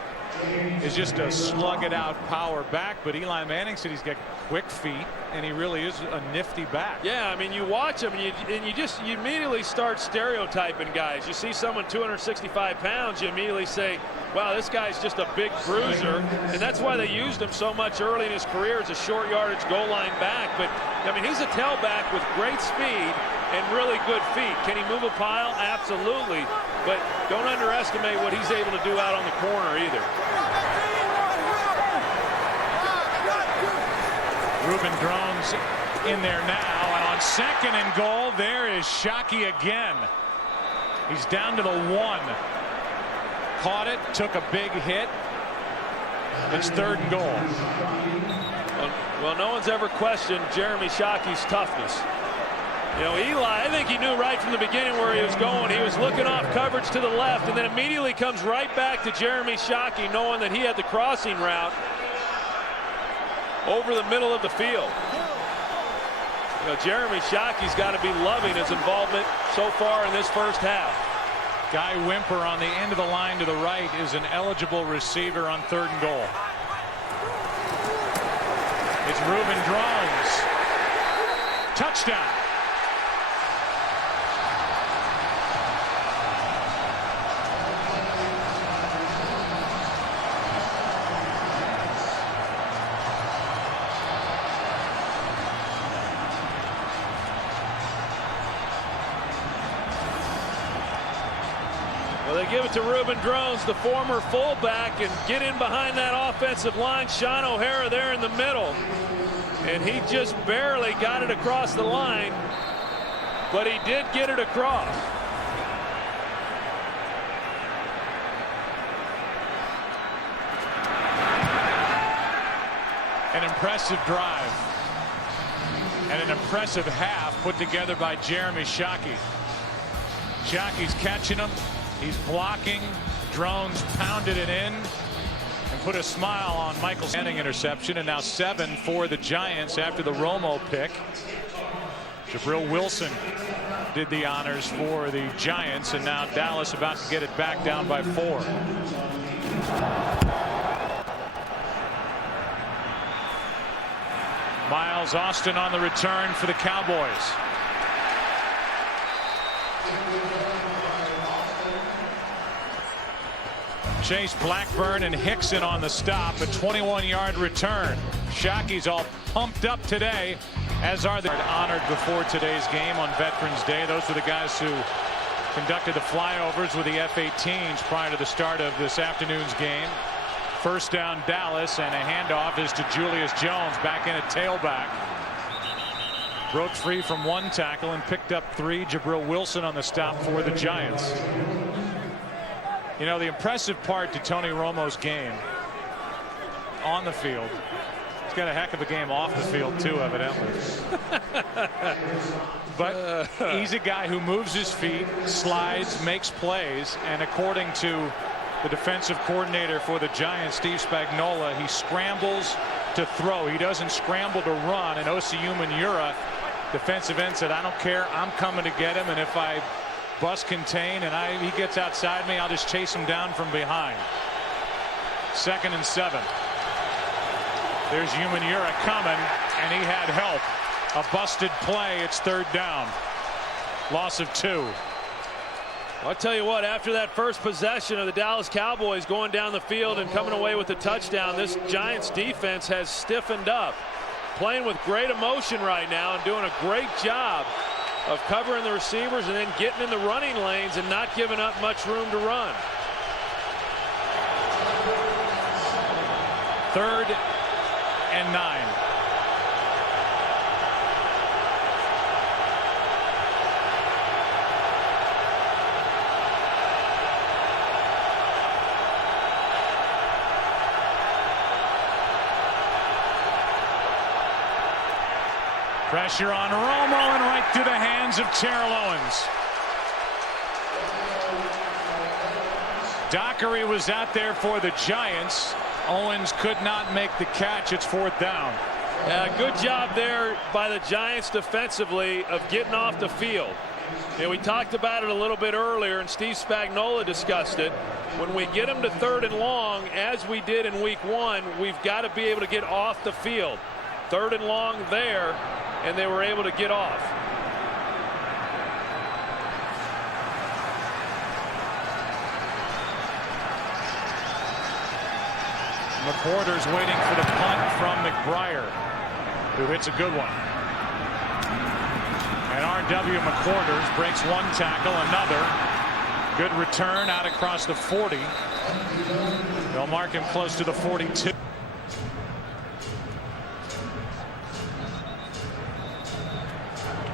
is just a slug-it-out power back, but Eli Manning said he's got quick feet, and he really is a nifty back. Yeah, I mean, you watch him, and you immediately start stereotyping guys. You see someone 265 pounds, you immediately say, wow, this guy's just a big bruiser, and that's why they used him so much early in his career as a short yardage goal line back. But, I mean, he's a tailback with great speed and really good feet. Can he move a pile? Absolutely. But don't underestimate what he's able to do out on the corner either. Reuben Drones in there now, and on second and goal, there is Shockey again. He's down to the 1. Caught it, took a big hit. It's 3rd and goal. Well, no one's ever questioned Jeremy Shockey's toughness. You know, Eli, I think he knew right from the beginning where he was going. He was looking off coverage to the left, and then immediately comes right back to Jeremy Shockey, knowing that he had the crossing route over the middle of the field. You know, Jeremy Shockey's got to be loving his involvement so far in this first half. Guy Wimper on the end of the line to the right is an eligible receiver on 3rd and goal. It's Reuben Drones. Touchdown. Well, they give it to Reuben Drones, the former fullback, and get in behind that offensive line. Sean O'Hara there in the middle. And he just barely got it across the line, but he did get it across. An impressive drive. And an impressive half put together by Jeremy Shockey. Shockey's catching him. He's blocking. Drones pounded it in and put a smile on Michael's interception. And now 7 for the Giants after the Romo pick. Jabril Wilson did the honors for the Giants, and now Dallas about to get it back down by 4. Miles Austin on the return for the Cowboys. Chase Blackburn and Hickson on the stop. A 21-yard return. Shockey's all pumped up today, as are the honored before today's game on Veterans Day. Those were the guys who conducted the flyovers with the F-18s prior to the start of this afternoon's game. First down, Dallas, and a handoff is to Julius Jones back in at tailback. Broke free from 1 tackle and picked up 3. Jabril Wilson on the stop for the Giants. You know, the impressive part to Tony Romo's game on the field, he's got a heck of a game off the field too, evidently. But he's a guy who moves his feet, slides, makes plays, and according to the defensive coordinator for the Giants, Steve Spagnuolo, he scrambles to throw. He doesn't scramble to run. And Oseum Manura, defensive end, said, I don't care, I'm coming to get him, and if I bust contain and he gets outside me, I'll just chase him down from behind. 2nd and 7. There's Umanura coming, and he had help. A busted play. It's 3rd down. Loss of 2. I'll tell you what, after that first possession of the Dallas Cowboys going down the field and coming away with the touchdown, this Giants defense has stiffened up, playing with great emotion right now and doing a great job of covering the receivers and then getting in the running lanes and not giving up much room to run. 3rd and 9. Pressure on Romo and right through the hands of Terrell Owens. Dockery was out there for the Giants. Owens could not make the catch. It's 4th down. Good job there by the Giants defensively of getting off the field. And we talked about it a little bit earlier, and Steve Spagnuolo discussed it. When we get them to 3rd and long, as we did in week 1, we've got to be able to get off the field. 3rd and long there, and they were able to get off. McWhorter's waiting for the punt from McBriar, who hits a good one. And R.W. McWhorters breaks one tackle, another. Good return out across the 40. They'll mark him close to the 42.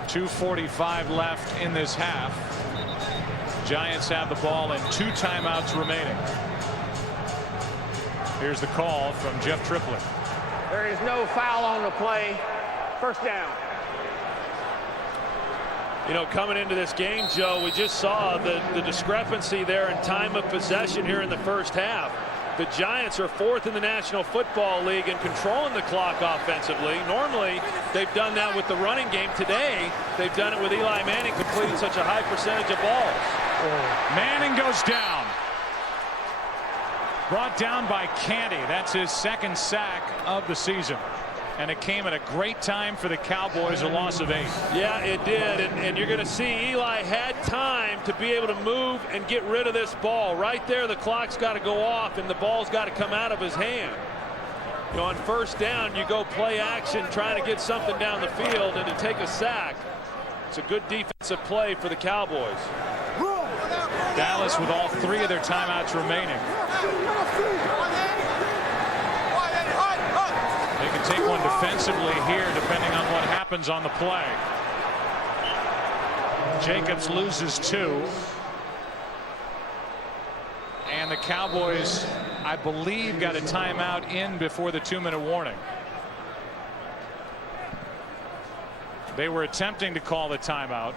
.245 left in this half. Giants have the ball and 2 timeouts remaining. Here's the call from Jeff Triplett. There is no foul on the play. 1st down. You know, coming into this game, Joe, we just saw the discrepancy there in time of possession here in the first half. The Giants are 4th in the National Football League in controlling the clock offensively. Normally, they've done that with the running game. Today, they've done it with Eli Manning completing such a high percentage of balls. Manning goes down. Brought down by Canty. That's his 2nd sack of the season. And it came at a great time for the Cowboys, a loss of 8. Yeah, it did. And you're going to see Eli had time to be able to move and get rid of this ball. Right there, the clock's got to go off, and the ball's got to come out of his hand. You know, on 1st down, you go play action, trying to get something down the field, and to take a sack. It's a good defensive play for the Cowboys. Dallas with all 3 of their timeouts remaining. They can take one defensively here, depending on what happens on the play. Jacobs loses 2. And the Cowboys, I believe, got a timeout in before the 2-minute warning. They were attempting to call the timeout.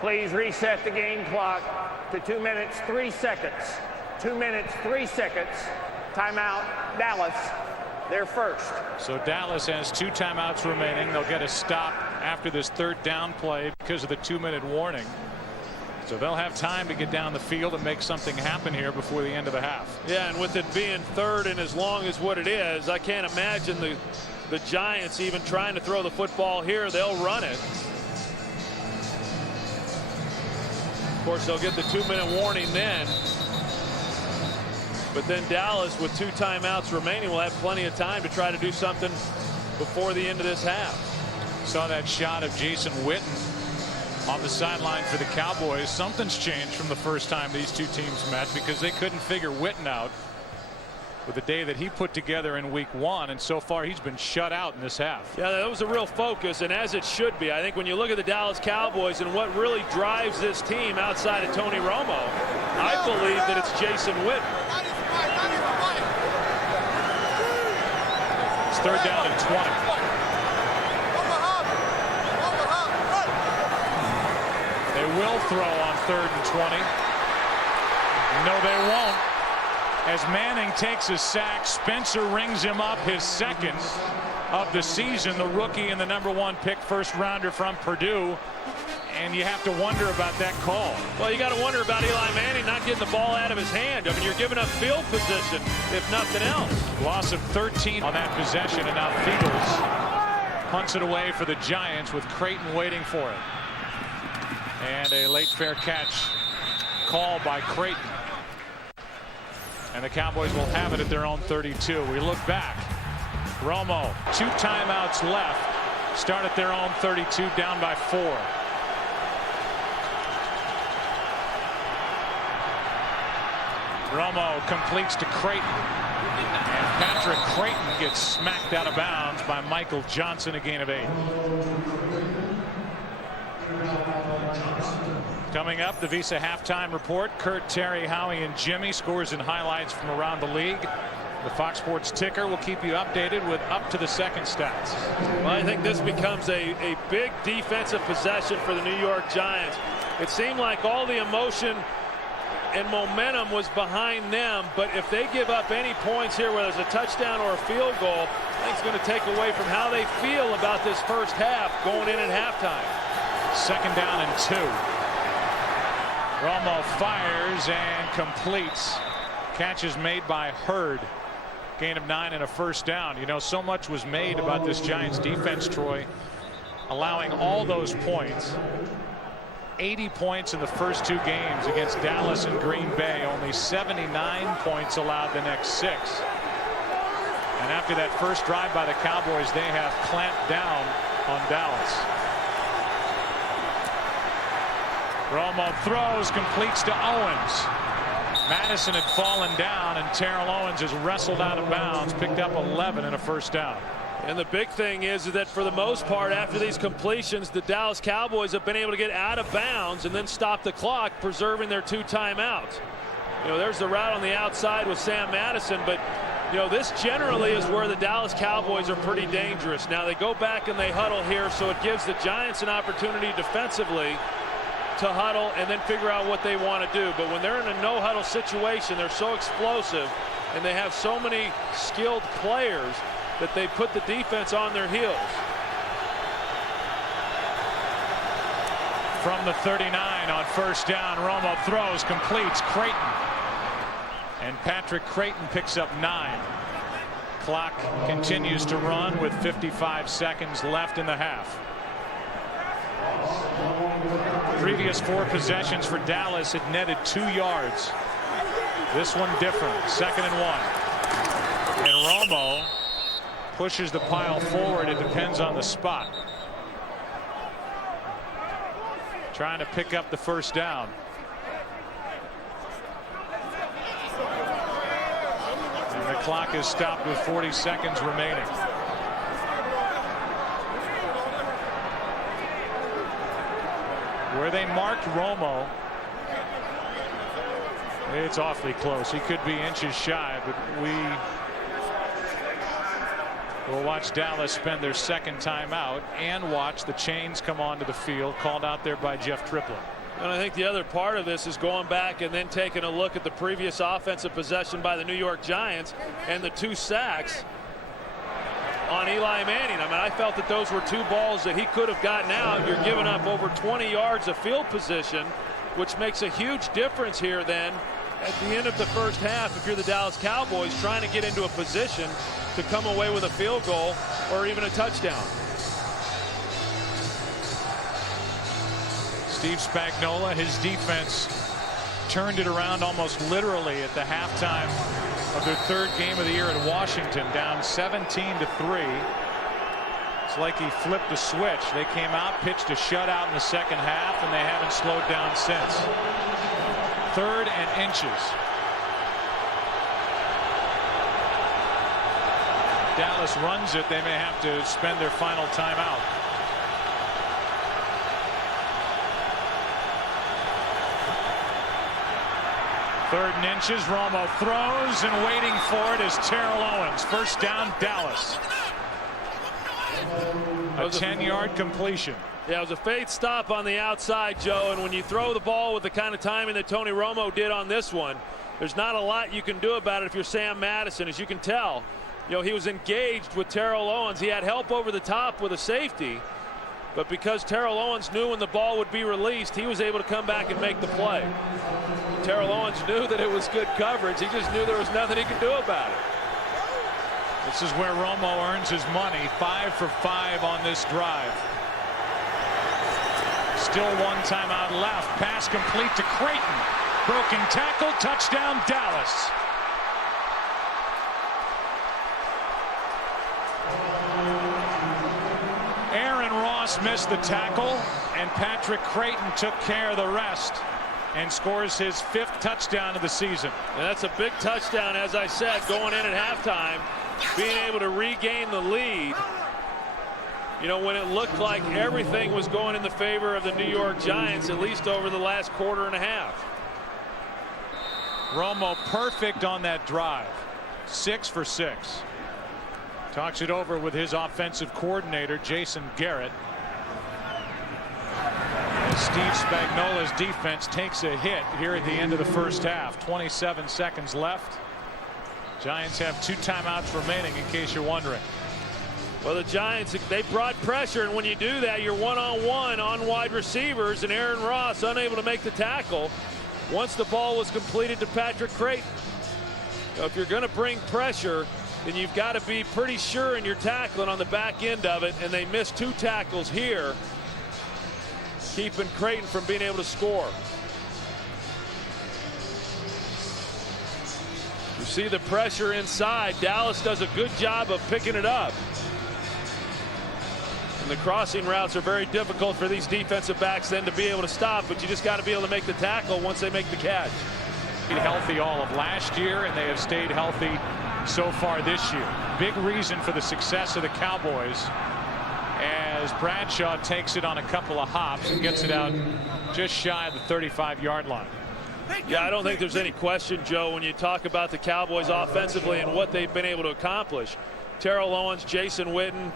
Please reset the game clock to 2 minutes, 3 seconds. 2 minutes, 3 seconds. Timeout, Dallas. They're first. So Dallas has 2 timeouts remaining. They'll get a stop after this 3rd down play because of the 2-minute warning. So they'll have time to get down the field and make something happen here before the end of the half. Yeah, and with it being 3rd and as long as what it is, I can't imagine the Giants even trying to throw the football here. They'll run it. Of course, they'll get the 2-minute warning then. But then Dallas, with 2 timeouts remaining, will have plenty of time to try to do something before the end of this half. Saw that shot of Jason Witten on the sideline for the Cowboys. Something's changed from the first time these 2 teams met, because they couldn't figure Witten out. with the day that he put together in week 1, and so far he's been shut out in this half. Yeah, that was a real focus, and as it should be. I think when you look at the Dallas Cowboys and what really drives this team outside of Tony Romo, I believe that it's Jason Witten. It's 3rd down and 20. They will throw on 3rd and 20. No, they won't. As Manning takes a sack, Spencer rings him up, his 2nd of the season, the rookie and the #1 pick, 1st rounder from Purdue. And you have to wonder about that call. Well, you got to wonder about Eli Manning not getting the ball out of his hand. I mean, you're giving up field position, if nothing else. Loss of 13 on that possession, and now Fields punts it away for the Giants with Creighton waiting for it. And a late fair catch call by Creighton. And the Cowboys will have it at their own 32. We look back. Romo, 2 timeouts left. Start at their own 32, down by 4. Romo completes to Creighton. And Patrick Creighton gets smacked out of bounds by Michael Johnson, a gain of 8. Coming up, the Visa halftime report. Kurt, Terry, Howie, and Jimmy. Scores and highlights from around the league. The Fox Sports ticker will keep you updated with up to the second stats. Well, I think this becomes a big defensive possession for the New York Giants. It seemed like all the emotion and momentum was behind them, but if they give up any points here, whether it's a touchdown or a field goal, I think it's going to take away from how they feel about this first half going in at halftime. 2nd down and 2. Romo fires and completes. Catch is made by Hurd. Gain of 9 and a 1st down. You know, so much was made about this Giants defense, Troy, allowing all those points. 80 points in the first 2 games against Dallas and Green Bay. Only 79 points allowed the next 6. And after that first drive by the Cowboys, they have clamped down on Dallas. Romo throws, completes to Owens. Madison had fallen down, and Terrell Owens has wrestled out of bounds, picked up 11 and a 1st down. And the big thing is that for the most part, after these completions, the Dallas Cowboys have been able to get out of bounds and then stop the clock, preserving their 2 timeouts. You know, there's the route on the outside with Sam Madison, but you know, this generally is where the Dallas Cowboys are pretty dangerous. Now they go back and they huddle here, so it gives the Giants an opportunity defensively to huddle and then figure out what they want to do. But when they're in a no huddle situation, they're so explosive and they have so many skilled players that they put the defense on their heels. From the 39 on 1st down, Romo throws, completes. Creighton. And Patrick Creighton picks up 9. Clock continues to run with 55 seconds left in the half. Previous 4 possessions for Dallas had netted 2 yards. This one different. 2nd and 1. And Romo pushes the pile forward. It depends on the spot. Trying to pick up the 1st down. And the clock is stopped with 40 seconds remaining. Where they marked Romo, it's awfully close. He could be inches shy, but we will watch Dallas spend their 2nd timeout and watch the chains come onto the field, called out there by Jeff Triplett. And I think the other part of this is going back and then taking a look at the previous offensive possession by the New York Giants and the 2 sacks on Eli Manning. I mean, I felt that those were 2 balls that he could have gotten out. You're giving up over 20 yards of field position, which makes a huge difference here then at the end of the first half if you're the Dallas Cowboys trying to get into a position to come away with a field goal or even a touchdown. Steve Spagnuolo, his defense turned it around almost literally at the halftime of their 3rd game of the year at Washington, down 17-3. It's like he flipped the switch. They came out, pitched a shutout in the 2nd half, and they haven't slowed down since. 3rd and inches. Dallas runs it, they may have to spend their final timeout. Third and inches. Romo throws, and waiting for it is Terrell Owens. First down, Dallas. A 10-yard completion. Yeah, it was a fade stop on the outside, Joe, and when you throw the ball with the kind of timing that Tony Romo did on this one, there's not a lot you can do about it if you're Sam Madison. As you can tell, you know, he was engaged with Terrell Owens. He had help over the top with a safety, but because Terrell Owens knew when the ball would be released, he was able to come back and make the play. Terrell Owens knew that it was good coverage. He just knew there was nothing he could do about it. This is where Romo earns his money. 5 for 5 on this drive. Still one timeout left. Pass complete to Creighton. Broken tackle. Touchdown, Dallas. Aaron Ross missed the tackle, and Patrick Creighton took care of the rest and scores his 5th touchdown of the season. And that's a big touchdown, as I said, going in at halftime, being able to regain the lead. You know, when it looked like everything was going in the favor of the New York Giants, at least over the last quarter and a half. Romo perfect on that drive. 6 for 6. Talks it over with his offensive coordinator, Jason Garrett. As Steve Spagnuolo's defense takes a hit here at the end of the first half. 27 seconds left. Giants have 2 timeouts remaining, in case you're wondering. Well, the Giants, they brought pressure, and when you do that, you're one-on-one on wide receivers, and Aaron Ross unable to make the tackle once the ball was completed to Patrick Creighton. Now, if you're going to bring pressure, then you've got to be pretty sure in your tackling on the back end of it, and they missed 2 tackles here, keeping Creighton from being able to score. You see the pressure inside. Dallas does a good job of picking it up. And the crossing routes are very difficult for these defensive backs then to be able to stop, but you just got to be able to make the tackle once they make the catch. Healthy all of last year, and they have stayed healthy so far this year. Big reason for the success of the Cowboys, as Bradshaw takes it on a couple of hops and gets it out just shy of the 35-yard line. Yeah, I don't think there's any question, Joe, when you talk about the Cowboys offensively and what they've been able to accomplish. Terrell Owens, Jason Witten,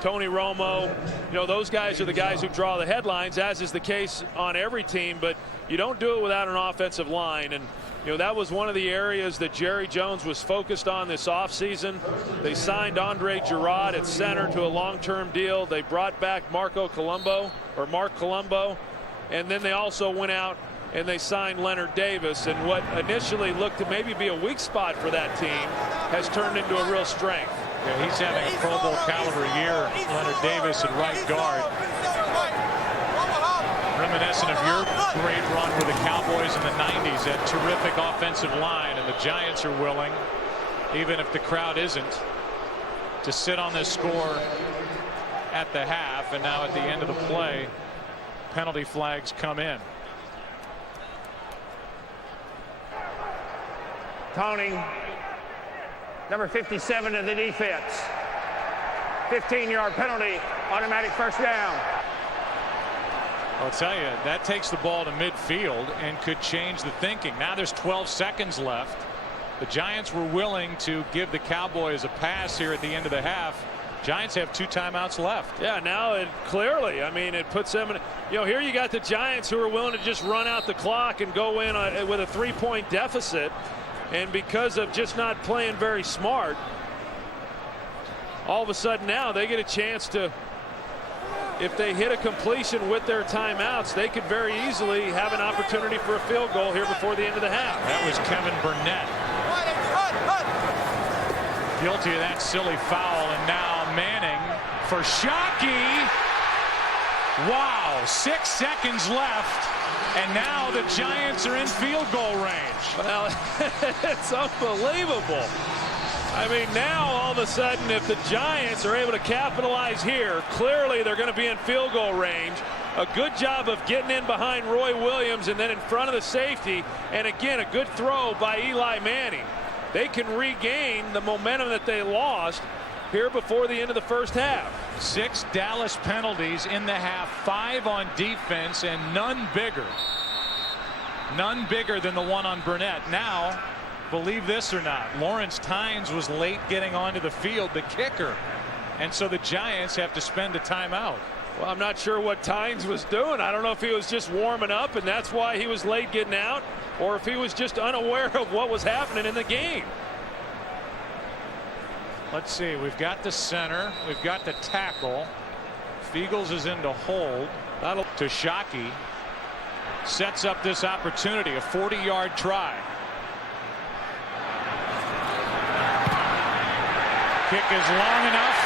Tony Romo, you know, those guys are the guys who draw the headlines, as is the case on every team, but you don't do it without an offensive line. And you know, that was one of the areas that Jerry Jones was focused on this offseason. They signed Andre Girard at center to a long-term deal. They brought back Mark Colombo, and then they also went out and they signed Leonard Davis, and what initially looked to maybe be a weak spot for that team has turned into a real strength. Yeah, he's having a Pro Bowl caliber year, Leonard Davis at right guard. Reminiscent of your great run with the Cowboys in the 90s, that terrific offensive line, and the Giants are willing, even if the crowd isn't, to sit on this score at the half, and now at the end of the play, penalty flags come in. Tony, number 57 of the defense. 15-yard penalty, automatic first down. I'll tell you, that takes the ball to midfield and could change the thinking. Now there's 12 seconds left. The Giants were willing to give the Cowboys a pass here at the end of the half. Giants have 2 timeouts left. Yeah, now it clearly, I mean, it puts them in, you know, here you got the Giants who are willing to just run out the clock and go in with a 3-point deficit. And because of just not playing very smart, all of a sudden now they get a chance to, if they hit a completion with their timeouts, they could very easily have an opportunity for a field goal here before the end of the half. That was Kevin Burnett. Guilty of that silly foul, and now Manning for Shockey. Wow, 6 seconds left, and now the Giants are in field goal range. Well, it's unbelievable. I mean, now all of a sudden, if the Giants are able to capitalize here, clearly they're going to be in field goal range. A good job of getting in behind Roy Williams and then in front of the safety, and again, a good throw by Eli Manning. they can regain the momentum that they lost here before the end of the first half. 6 Dallas penalties in the half, 5 on defense, and none bigger than the one on Burnett. Now, believe this or not, Lawrence Tynes was late getting onto the field, the kicker, and so the Giants have to spend a timeout. Well, I'm not sure what Tynes was doing. I don't know if he was just warming up and that's why he was late getting out, or if he was just unaware of what was happening in the game. Let's see, we've got the center, we've got the tackle. Fiegels is into hold. To Shockey. Sets up this opportunity, a 40-yard try. Kick is long enough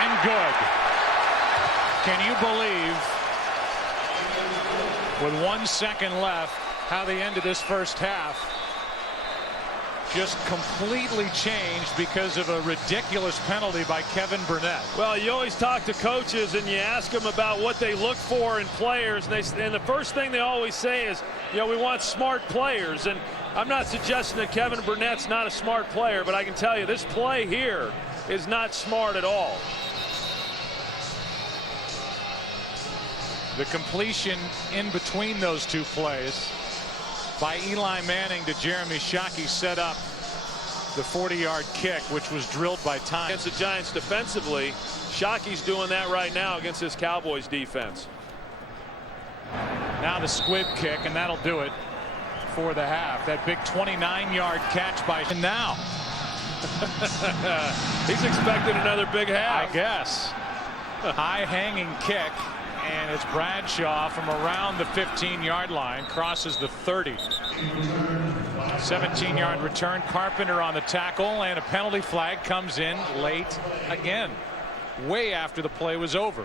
and good. Can you believe, with 1 second left, how the end of this first half just completely changed because of a ridiculous penalty by Kevin Burnett? Well, you always talk to coaches and you ask them about what they look for in players, and the first thing they always say is, you know, we want smart players. And I'm not suggesting that Kevin Burnett's not a smart player, but I can tell you this play here is not smart at all. The completion in between those two plays by Eli Manning to Jeremy Shockey set up the 40-yard kick, which was drilled by Tynes. Against the Giants defensively, Shockey's doing that right now against this Cowboys defense. Now the squib kick, and that'll do it for the half. That big 29-yard catch by now. He's expecting another big half. I guess. High hanging kick, and it's Bradshaw from around the 15-yard line, crosses the 30. 17-yard return. Carpenter on the tackle, and a penalty flag comes in late again, way after the play was over.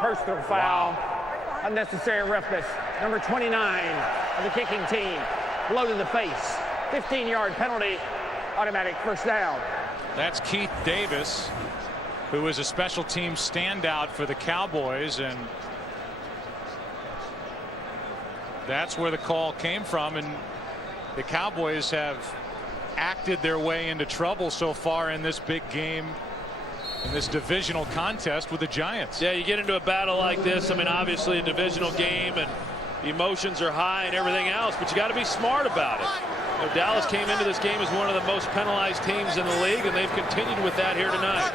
Personal foul. Unnecessary roughness. Number 29 of the kicking team. Blow to the face. 15-yard penalty. Automatic first down. That's Keith Davis, who is a special team standout for the Cowboys, and that's where the call came from. And the Cowboys have acted their way into trouble so far in this big game, in this divisional contest with the Giants. Yeah, you get into a battle like this. I mean, obviously a divisional game and emotions are high and everything else, but you got to be smart about it. You know, Dallas came into this game as one of the most penalized teams in the league, and they've continued with that here tonight.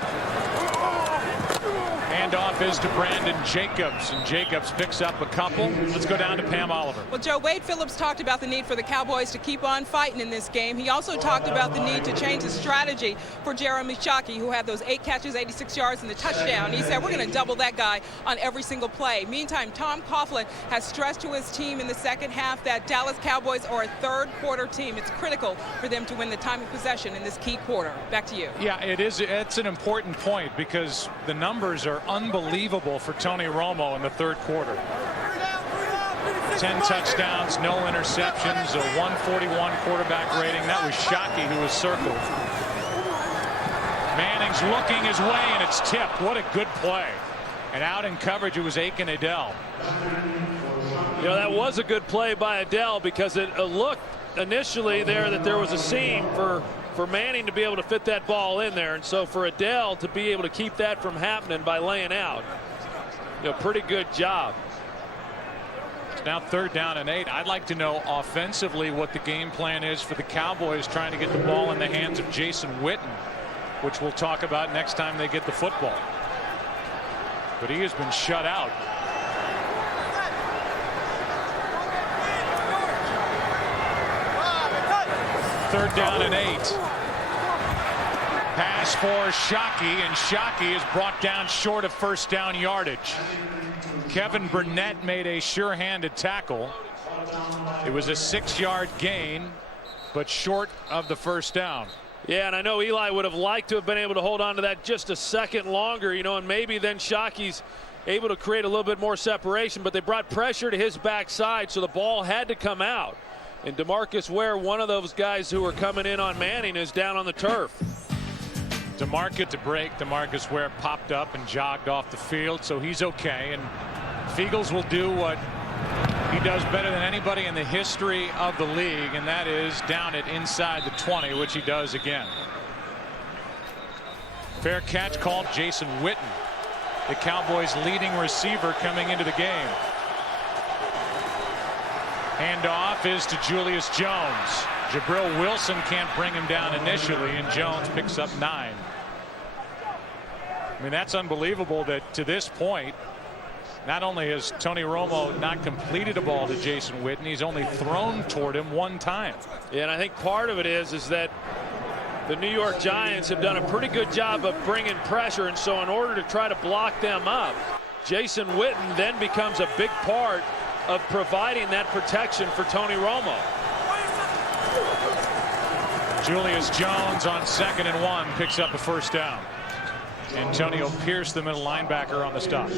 Handoff is to Brandon Jacobs, and Jacobs picks up a couple. Let's go down to Pam Oliver. Well, Joe, Wade Phillips talked about the need for the Cowboys to keep on fighting in this game. He also talked about the need to change the strategy for Jeremy Shockey, who had those 8 catches, 86 yards, and the touchdown. He said, we're going to double that guy on every single play. Meantime, Tom Coughlin has stressed to his team in the second half that Dallas Cowboys are a third-quarter team. It's critical for them to win the time of possession in this key quarter. Back to you. Yeah, it is. It's an important point because the numbers are unbelievable for Tony Romo in the third quarter. 10 touchdowns, no interceptions, a 141 quarterback rating. That was Shockey who was circled. Manning's looking his way, and it's tipped. What a good play. And out in coverage, it was Aiken Adele. You know, that was a good play by Adele because it looked initially there that there was a seam for Manning to be able to fit that ball in there, and so for Adele to be able to keep that from happening by laying out, you know, pretty good job. It's now 3rd down and 8. I'd like to know offensively what the game plan is for the Cowboys trying to get the ball in the hands of Jason Witten, which we'll talk about next time they get the football. But he has been shut out. Third down and 8. Pass for Shockey, and Shockey is brought down short of first down yardage. Kevin Burnett made a sure-handed tackle. It was a 6-yard gain, but short of the first down. Yeah, and I know Eli would have liked to have been able to hold on to that just a second longer, you know, and maybe then Shockey's able to create a little bit more separation, but they brought pressure to his backside, so the ball had to come out. And DeMarcus Ware, one of those guys who are coming in on Manning, is down on the turf. DeMarcus to break. DeMarcus Ware popped up and jogged off the field, so he's okay. And Fiegels will do what he does better than anybody in the history of the league, and that is down it inside the 20, which he does again. Fair catch called. Jason Witten, the Cowboys' leading receiver coming into the game. Handoff is to Julius Jones. Jabril Wilson can't bring him down initially, and Jones picks up 9. I mean, that's unbelievable that to this point, not only has Tony Romo not completed a ball to Jason Witten, he's only thrown toward him 1 time. Yeah, and I think part of it is that the New York Giants have done a pretty good job of bringing pressure, and so in order to try to block them up, Jason Witten then becomes a big part of providing that protection for Tony Romo. Julius Jones on 2nd and 1 picks up a first down. Antonio Pierce, the middle linebacker, on the stop.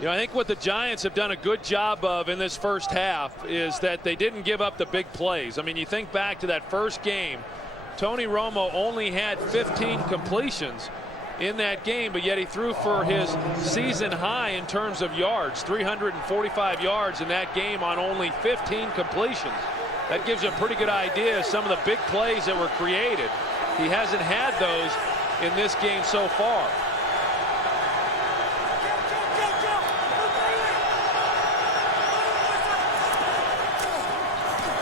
You know, I think what the Giants have done a good job of in this first half is that they didn't give up the big plays. I mean, you think back to that first game, Tony Romo only had 15 completions in that game, but yet he threw for his season high in terms of yards, 345 yards in that game on only 15 completions. That gives you a pretty good idea of some of the big plays that were created. He hasn't had those in this game so far.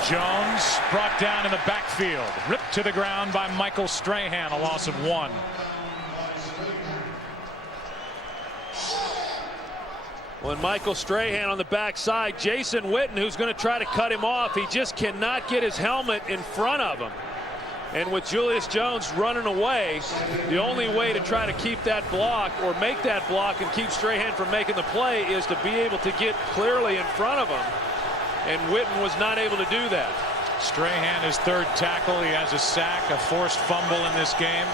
Jones brought down in the backfield, ripped to the ground by Michael Strahan, a loss of 1. When Michael Strahan on the backside, Jason Witten, who's going to try to cut him off, he just cannot get his helmet in front of him. And with Julius Jones running away, the only way to try to keep that block or make that block and keep Strahan from making the play is to be able to get clearly in front of him. And Witten was not able to do that. Strahan, his 3rd tackle. He has a sack, a forced fumble in this game.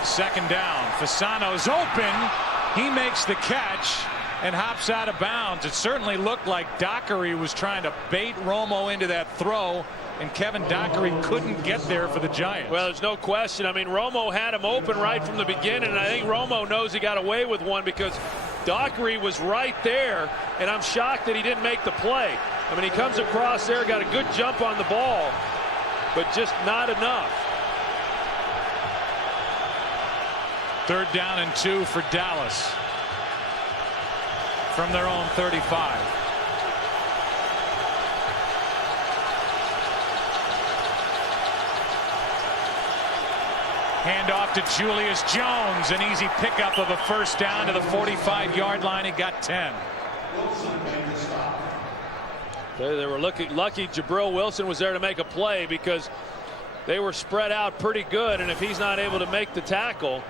2nd down. Fasano's open. He makes the catch and hops out of bounds. It certainly looked like Dockery was trying to bait Romo into that throw, and Kevin Dockery couldn't get there for the Giants. Well, there's no question. I mean, Romo had him open right from the beginning, and I think Romo knows he got away with one because Dockery was right there, and I'm shocked that he didn't make the play. I mean, he comes across there, got a good jump on the ball, but just not enough. 3rd down and 2 for Dallas from their own 35. Handoff to Julius Jones, an easy pickup of a first down to the 45-yard line. He got 10. They were lucky Jabril Wilson was there to make a play because they were spread out pretty good, and if he's not able to make the tackle,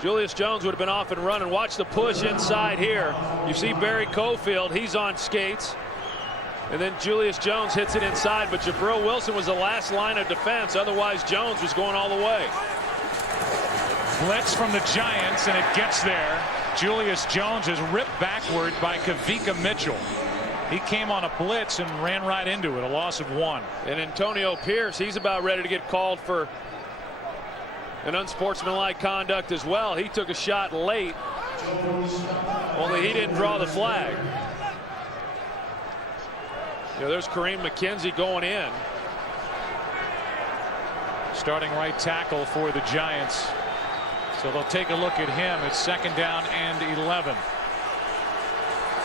Julius Jones would have been off and running. Watch the push inside here. You see Barry Cofield, he's on skates. And then Julius Jones hits it inside, but Jabril Wilson was the last line of defense. Otherwise, Jones was going all the way. Blitz from the Giants, and it gets there. Julius Jones is ripped backward by Kavika Mitchell. He came on a blitz and ran right into it, a loss of 1. And Antonio Pierce, he's about ready to get called for an unsportsmanlike conduct as well. He took a shot late, only he didn't draw the flag. You know, there's Kareem McKenzie going in. Starting right tackle for the Giants. So they'll take a look at him. It's 2nd down and 11.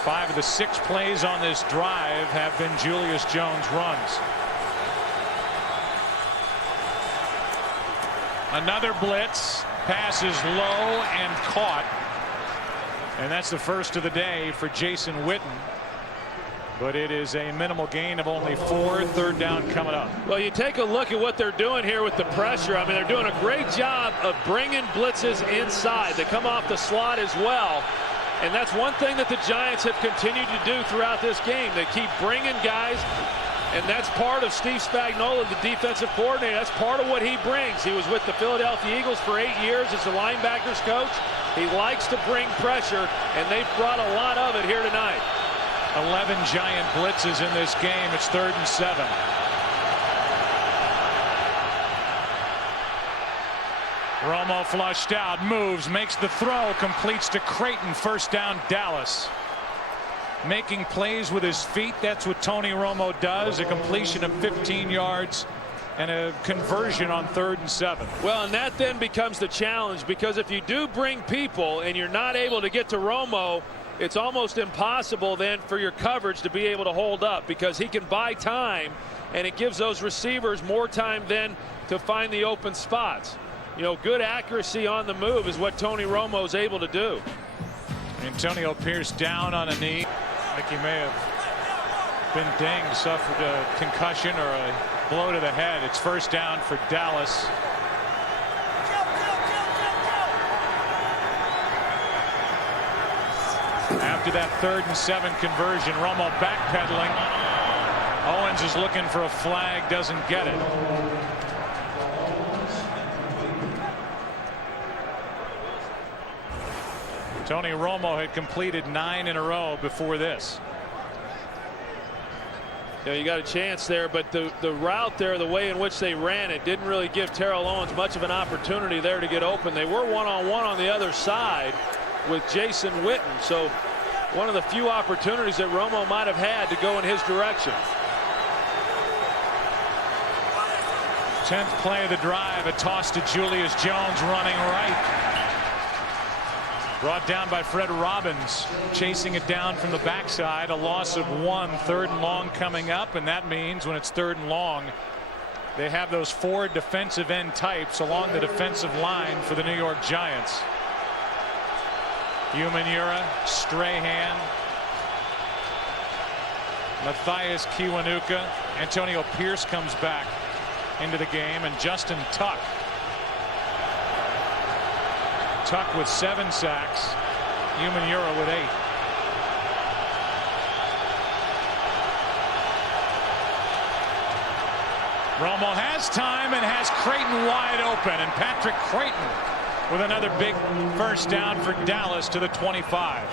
5 of the 6 plays on this drive have been Julius Jones runs. Another blitz, passes low and caught, and that's the first of the day for Jason Witten. But it is a minimal gain of only 4. 3rd down coming up. Well, you take a look at what they're doing here with the pressure. I mean, they're doing a great job of bringing blitzes inside. They come off the slot as well. And that's one thing that the Giants have continued to do throughout this game. They keep bringing guys, and that's part of Steve Spagnuolo, the defensive coordinator. That's part of what he brings. He was with the Philadelphia Eagles for 8 years as the linebackers coach. He likes to bring pressure, and they've brought a lot of it here tonight. 11 Giant blitzes in this game. It's 3rd and 7. Romo flushed out, moves, makes the throw, completes to Creighton. First down, Dallas. Making plays with his feet, that's what Tony Romo does. A completion of 15 yards and a conversion on 3rd and 7. Well, and that then becomes the challenge, because if you do bring people and you're not able to get to Romo, it's almost impossible then for your coverage to be able to hold up, because he can buy time, and it gives those receivers more time then to find the open spots. You know, good accuracy on the move is what Tony Romo is able to do. Antonio Pierce down on a knee. Like he may have been dinged, suffered a concussion or a blow to the head. It's first down for Dallas. After that 3rd and 7 conversion, Romo backpedaling. Owens is looking for a flag, doesn't get it. Tony Romo had completed 9 in a row before this. Yeah, you got a chance there, but the route there, the way in which they ran it, didn't really give Terrell Owens much of an opportunity there to get open. They were one-on-one on the other side with Jason Witten, so one of the few opportunities that Romo might have had to go in his direction. 10th play of the drive, a toss to Julius Jones running right. Brought down by Fred Robbins, chasing it down from the backside. A loss of 1. 3rd and long coming up, and that means when it's 3rd and long, they have those 4 defensive end types along the defensive line for the New York Giants. Umenyiora, Strahan, Matthias Kiwanuka, Antonio Pierce comes back into the game, and Justin Tuck. Tuck with 7 sacks. Umenyiora with 8. Romo has time and has Creighton wide open, and Patrick Creighton with another big first down for Dallas to the 25.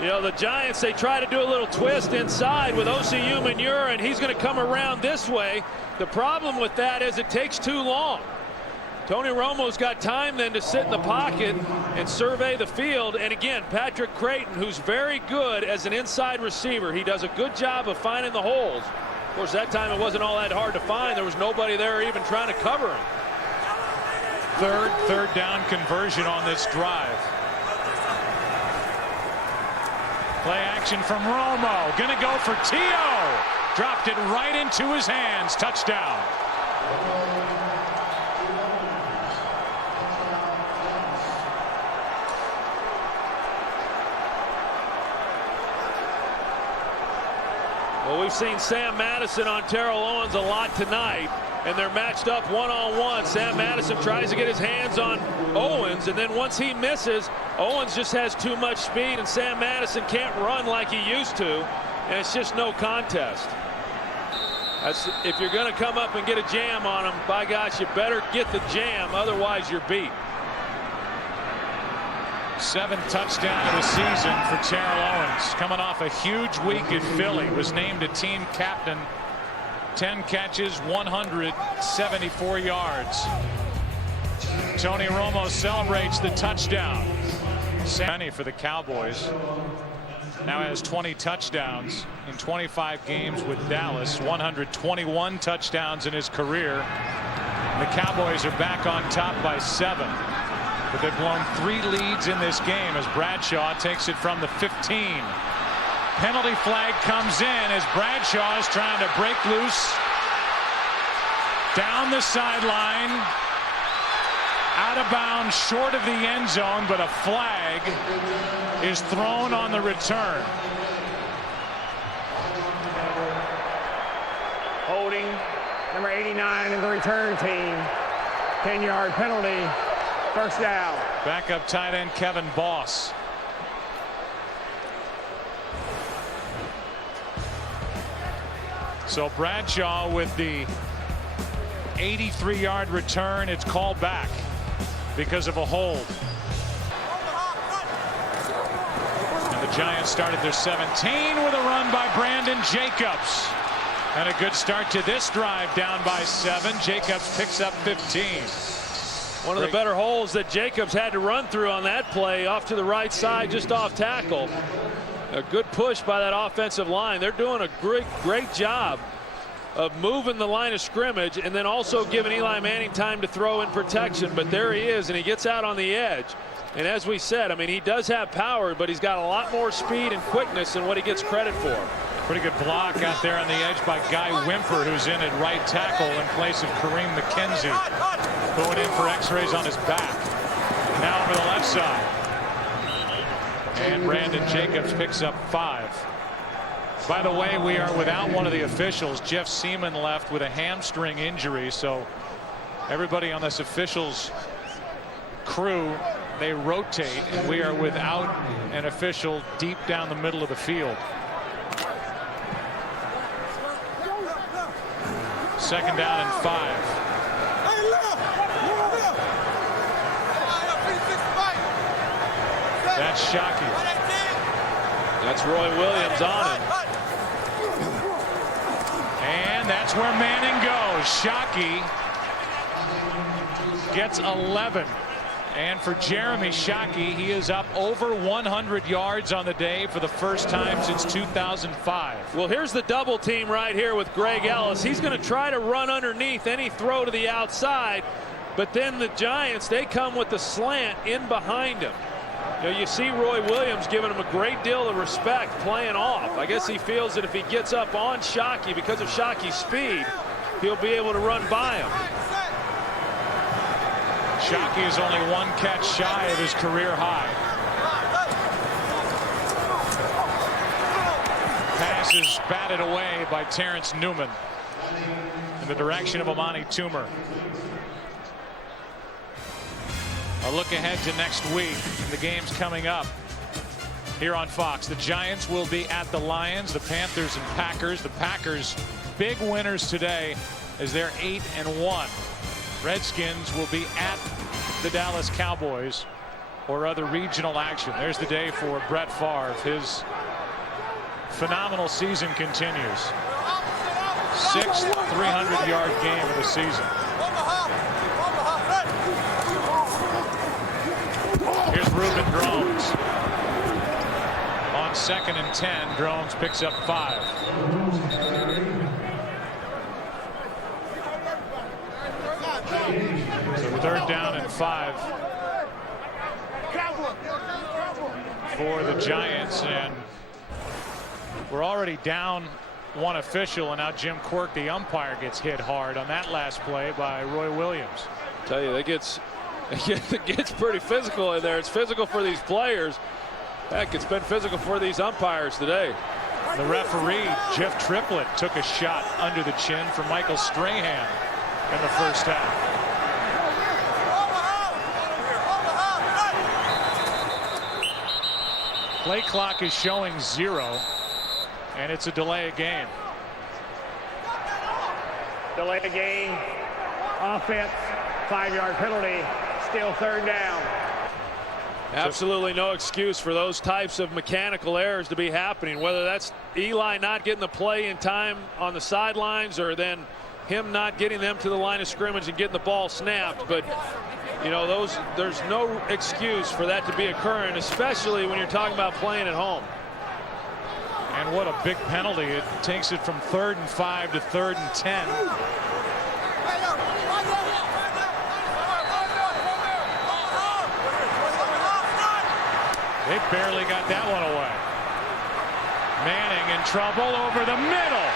You know, the Giants, they try to do a little twist inside with O.C. Umenyiora, and he's going to come around this way. The problem with that is it takes too long. Tony Romo's got time then to sit in the pocket and survey the field. And again, Patrick Creighton, who's very good as an inside receiver. He does a good job of finding the holes. Of course, that time it wasn't all that hard to find. There was nobody there even trying to cover him. Third down conversion on this drive. Play action from Romo. Gonna go for T.O. Dropped it right into his hands. Touchdown. Well, we've seen Sam Madison on Terrell Owens a lot tonight, and they're matched up one-on-one. Sam Madison tries to get his hands on Owens, and then once he misses, Owens just has too much speed, and Sam Madison can't run like he used to, and it's just no contest. If you're going to come up and get a jam on him, by gosh, you better get the jam, otherwise you're beat. 7th touchdown of the season for Terrell Owens, coming off a huge week at Philly. Was named a team captain. 10 catches, 174 yards. Tony Romo celebrates the touchdown. Many for the Cowboys. Now has 20 touchdowns in 25 games with Dallas. 121 touchdowns in his career. The Cowboys are back on top by 7. But they've blown 3 leads in this game as Bradshaw takes it from the 15. Penalty flag comes in as Bradshaw is trying to break loose down the sideline, out of bounds, short of the end zone, but a flag is thrown on the return. Holding number 89 in the return team. 10-yard penalty. First down. Backup tight end Kevin Boss. So Bradshaw with the 83-yard return. It's called back because of a hold. And the Giants started their 17 with a run by Brandon Jacobs. And a good start to this drive, down by 7. Jacobs picks up 15. One of the better holes that Jacobs had to run through on that play, off to the right side, just off tackle. A good push by that offensive line. They're doing a great job of moving the line of scrimmage and then also giving Eli Manning time to throw in protection. But there he is, and he gets out on the edge. And as we said, I mean, he does have power, but he's got a lot more speed and quickness than what he gets credit for. Pretty good block out there on the edge by Guy Wimper, who's in at right tackle in place of Kareem McKenzie, going in for x-rays on his back. Now over the left side. And Brandon Jacobs picks up 5. By the way, we are without one of the officials. Jeff Seaman left with a hamstring injury, so everybody on this officials crew, they rotate, and we are without an official deep down the middle of the field. Second down and 5. That's Shockey. That's Roy Williams on him. And that's where Manning goes. Shockey gets 11. And for Jeremy Shockey, he is up over 100 yards on the day for the first time since 2005. Well, here's the double team right here with Greg Ellis. He's going to try to run underneath any throw to the outside, but then the Giants, they come with the slant in behind him. You know, you see Roy Williams giving him a great deal of respect playing off. I guess he feels that if he gets up on Shockey because of Shockey's speed, he'll be able to run by him. Shockey is only 1 catch shy of his career high. Pass is batted away by Terrence Newman in the direction of Amani Toomer. A look ahead to next week and the games coming up here on Fox. The Giants will be at the Lions, the Panthers and Packers. The Packers big winners today as they're 8-1. Redskins will be at the Dallas Cowboys or other regional action. There's the day for Brett Favre. His phenomenal season continues. 6th 300-yard game of the season. Here's Reuben Drones. On 2nd and 10, Drones picks up 5. So 3rd down and 5 for the Giants, and we're already down 1 official, and now Jim Quirk, the umpire, gets hit hard on that last play by Roy Williams. I tell you, it gets pretty physical in there. It's physical for these players. Heck, it's been physical for these umpires today. The referee, Jeff Triplett, took a shot under the chin for Michael Strahan in the first half. Play clock is showing 0, and it's a delay of game. Delay of game, offense, 5-yard penalty, still 3rd down. Absolutely no excuse for those types of mechanical errors to be happening, whether that's Eli not getting the play in time on the sidelines or then him not getting them to the line of scrimmage and getting the ball snapped. But you know, there's no excuse for that to be occurring, especially when you're talking about playing at home. And what a big penalty. It takes it from 3rd and 5 to 3rd and 10. They barely got that one away. Manning in trouble over the middle.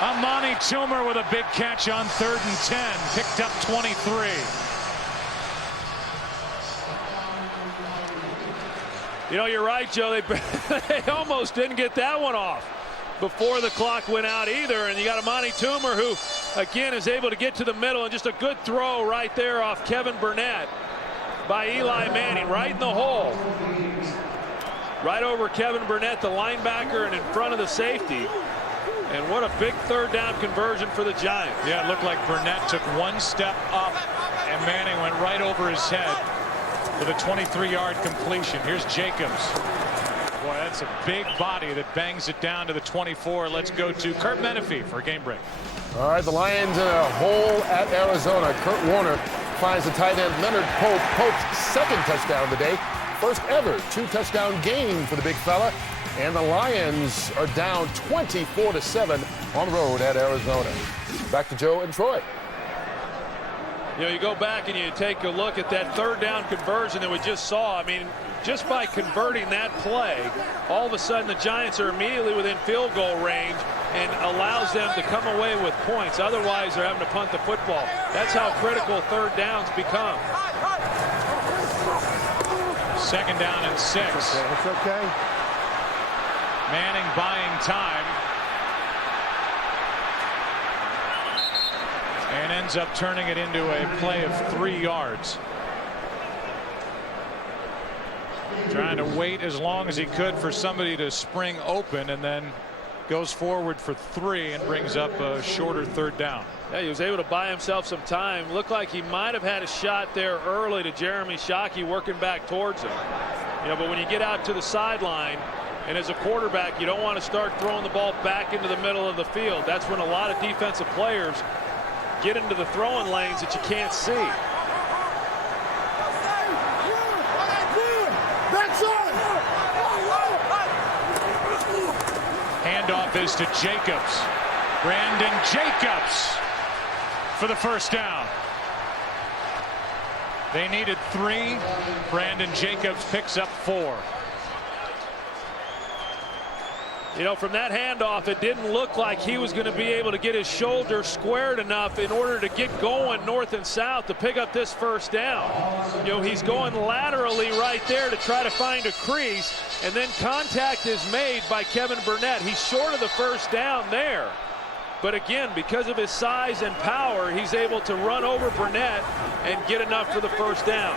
Amani Toomer with a big catch on 3rd and 10. Picked up 23. You know, you're right, Joe. They almost didn't get that one off before the clock went out either. And you got Amani Toomer, who, again, is able to get to the middle, and just a good throw right there off Kevin Burnett by Eli Manning, right in the hole. Right over Kevin Burnett, the linebacker, and in front of the safety. And what a big 3rd down conversion for the Giants. Yeah, it looked like Burnett took 1 step up, and Manning went right over his head with a 23-yard completion. Here's Jacobs. Boy, that's a big body that bangs it down to the 24. Let's go to Kurt Menefee for a game break. All right, the Lions in a hole at Arizona. Kurt Warner finds the tight end Leonard Pope. Pope's second touchdown of the day. First ever 2-touchdown game for the big fella. And the Lions are down 24-7 on the road at Arizona. Back to Joe and Troy. You know, you go back and you take a look at that third down conversion that we just saw. I mean, just by converting that play, all of a sudden the Giants are immediately within field goal range and allows them to come away with points. Otherwise, they're having to punt the football. That's how critical third downs become. Second down and 6. It's okay. Manning buying time. And ends up turning it into a play of 3 yards. Trying to wait as long as he could for somebody to spring open, and then goes forward for 3 and brings up a shorter third down. Yeah, he was able to buy himself some time. Looked like he might have had a shot there early to Jeremy Shockey working back towards him. You know, but when you get out to the sideline, and as a quarterback, you don't want to start throwing the ball back into the middle of the field. That's when a lot of defensive players get into the throwing lanes that you can't see. Handoff is to Jacobs. Brandon Jacobs for the first down. They needed 3. Brandon Jacobs picks up 4. You know, from that handoff, it didn't look like he was going to be able to get his shoulder squared enough in order to get going north and south to pick up this first down. You know, he's going laterally right there to try to find a crease, and then contact is made by Kevin Burnett. He's short of the first down there. But again, because of his size and power, he's able to run over Burnett and get enough for the first down.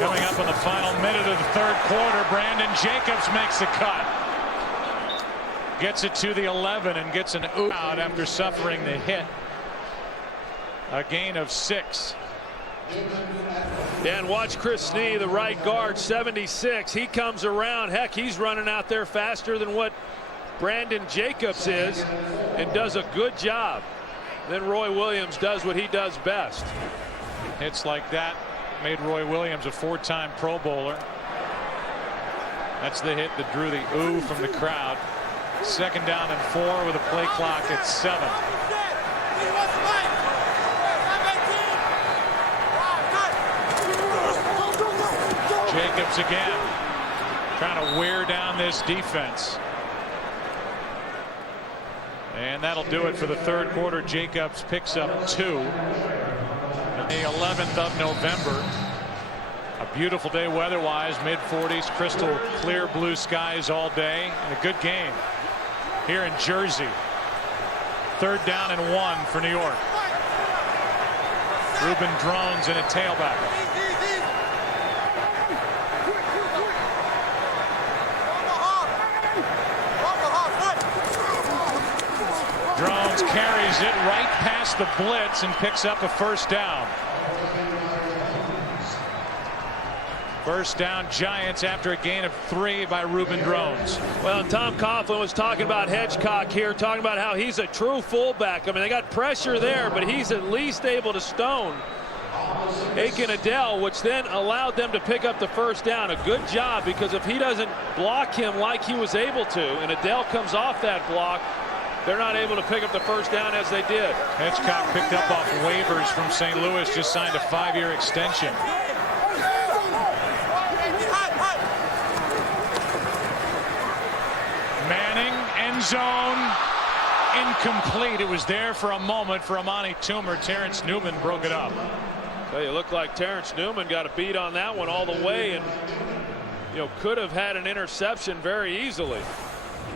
Coming up in the final minute of the third quarter, Brandon Jacobs makes the cut. Gets it to the 11 and gets an out after suffering the hit. A gain of 6. Dan, watch Chris Snee, the right guard, 76. He comes around. Heck, he's running out there faster than what Brandon Jacobs is and does a good job. Then Roy Williams does what he does best. Hits like that made Roy Williams a 4-time Pro Bowler. That's the hit that drew the ooh from the crowd. Second down and 4 with a play clock at 7. Jacobs again trying to wear down this defense. And that'll do it for the third quarter. Jacobs picks up 2. The 11th of November. A beautiful day weather-wise, mid-40s, crystal clear blue skies all day, and a good game here in Jersey. Third down and 1 for New York. Ruben Drones in a tailback. Drones carries it right past the blitz and picks up a first down. First down Giants after a gain of 3 by Ruben Drones. Well, Tom Coughlin was talking about Hedgecock here, talking about how he's a true fullback. I mean, they got pressure there, but he's at least able to stone Aiken Adele, which then allowed them to pick up the first down. A good job, because if he doesn't block him like he was able to, and Adele comes off that block, they're not able to pick up the first down as they did. Hedgecock picked up off waivers from St. Louis, just signed a 5-year extension. Manning, end zone, incomplete. It was there for a moment for Amani Toomer. Terrence Newman broke it up. Well, it looked like Terrence Newman got a beat on that one all the way, and could have had an interception very easily.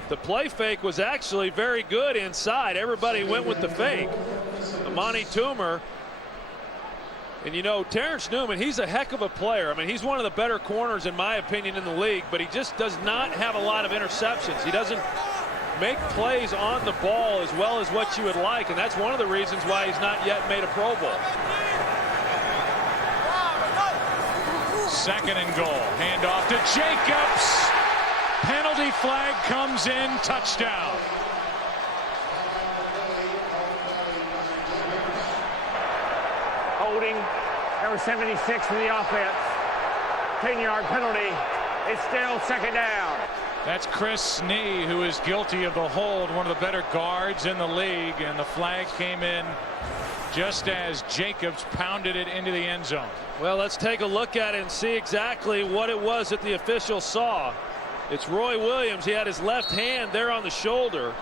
The play fake was actually very good inside. Everybody went with the fake. Amani Toomer. And Terrence Newman, he's a heck of a player. I mean, he's one of the better corners in my opinion in the league, but he just does not have a lot of interceptions. He doesn't make plays on the ball as well as what you would like, and that's one of the reasons why he's not yet made a Pro Bowl. 2nd and goal. Handoff to Jacobs. Penalty flag comes in. Touchdown. Holding number 76 for the offense. 10-yard penalty. It's still 2nd down. That's Chris Snee, who is guilty of the hold, one of the better guards in the league, and the flag came in just as Jacobs pounded it into the end zone. Well, let's take a look at it and see exactly what it was that the official saw. It's Roy Williams. He had his left hand there on the shoulder.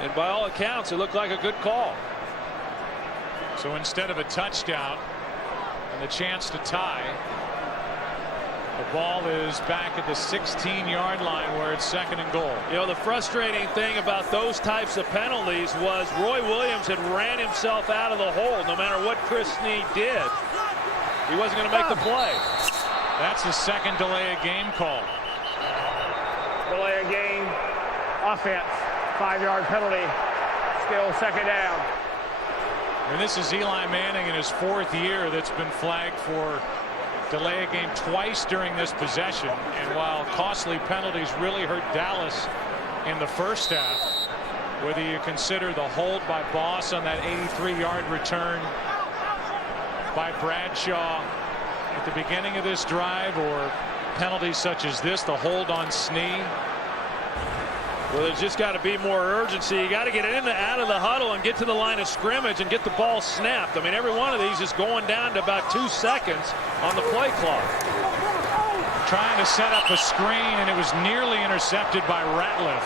And by all accounts, it looked like a good call. So instead of a touchdown and the chance to tie, the ball is back at the 16-yard line where it's 2nd and goal. You know, the frustrating thing about those types of penalties was Roy Williams had ran himself out of the hole. No matter what Chris Snee did, he wasn't going to make the play. That's the 2nd delay of game call. Delay of game. Offense. 5-yard penalty. Still 2nd down. And this is Eli Manning in his 4th year that's been flagged for delay a game twice during this possession. And while costly penalties really hurt Dallas in the first half, whether you consider the hold by Boss on that 83-yard return by Bradshaw at the beginning of this drive, or penalties such as this, the hold on Snee. Well, there's just got to be more urgency. You got to get out of the huddle and get to the line of scrimmage and get the ball snapped. I mean, every one of these is going down to about 2 seconds on the play clock. Trying to set up a screen, and it was nearly intercepted by Ratliff.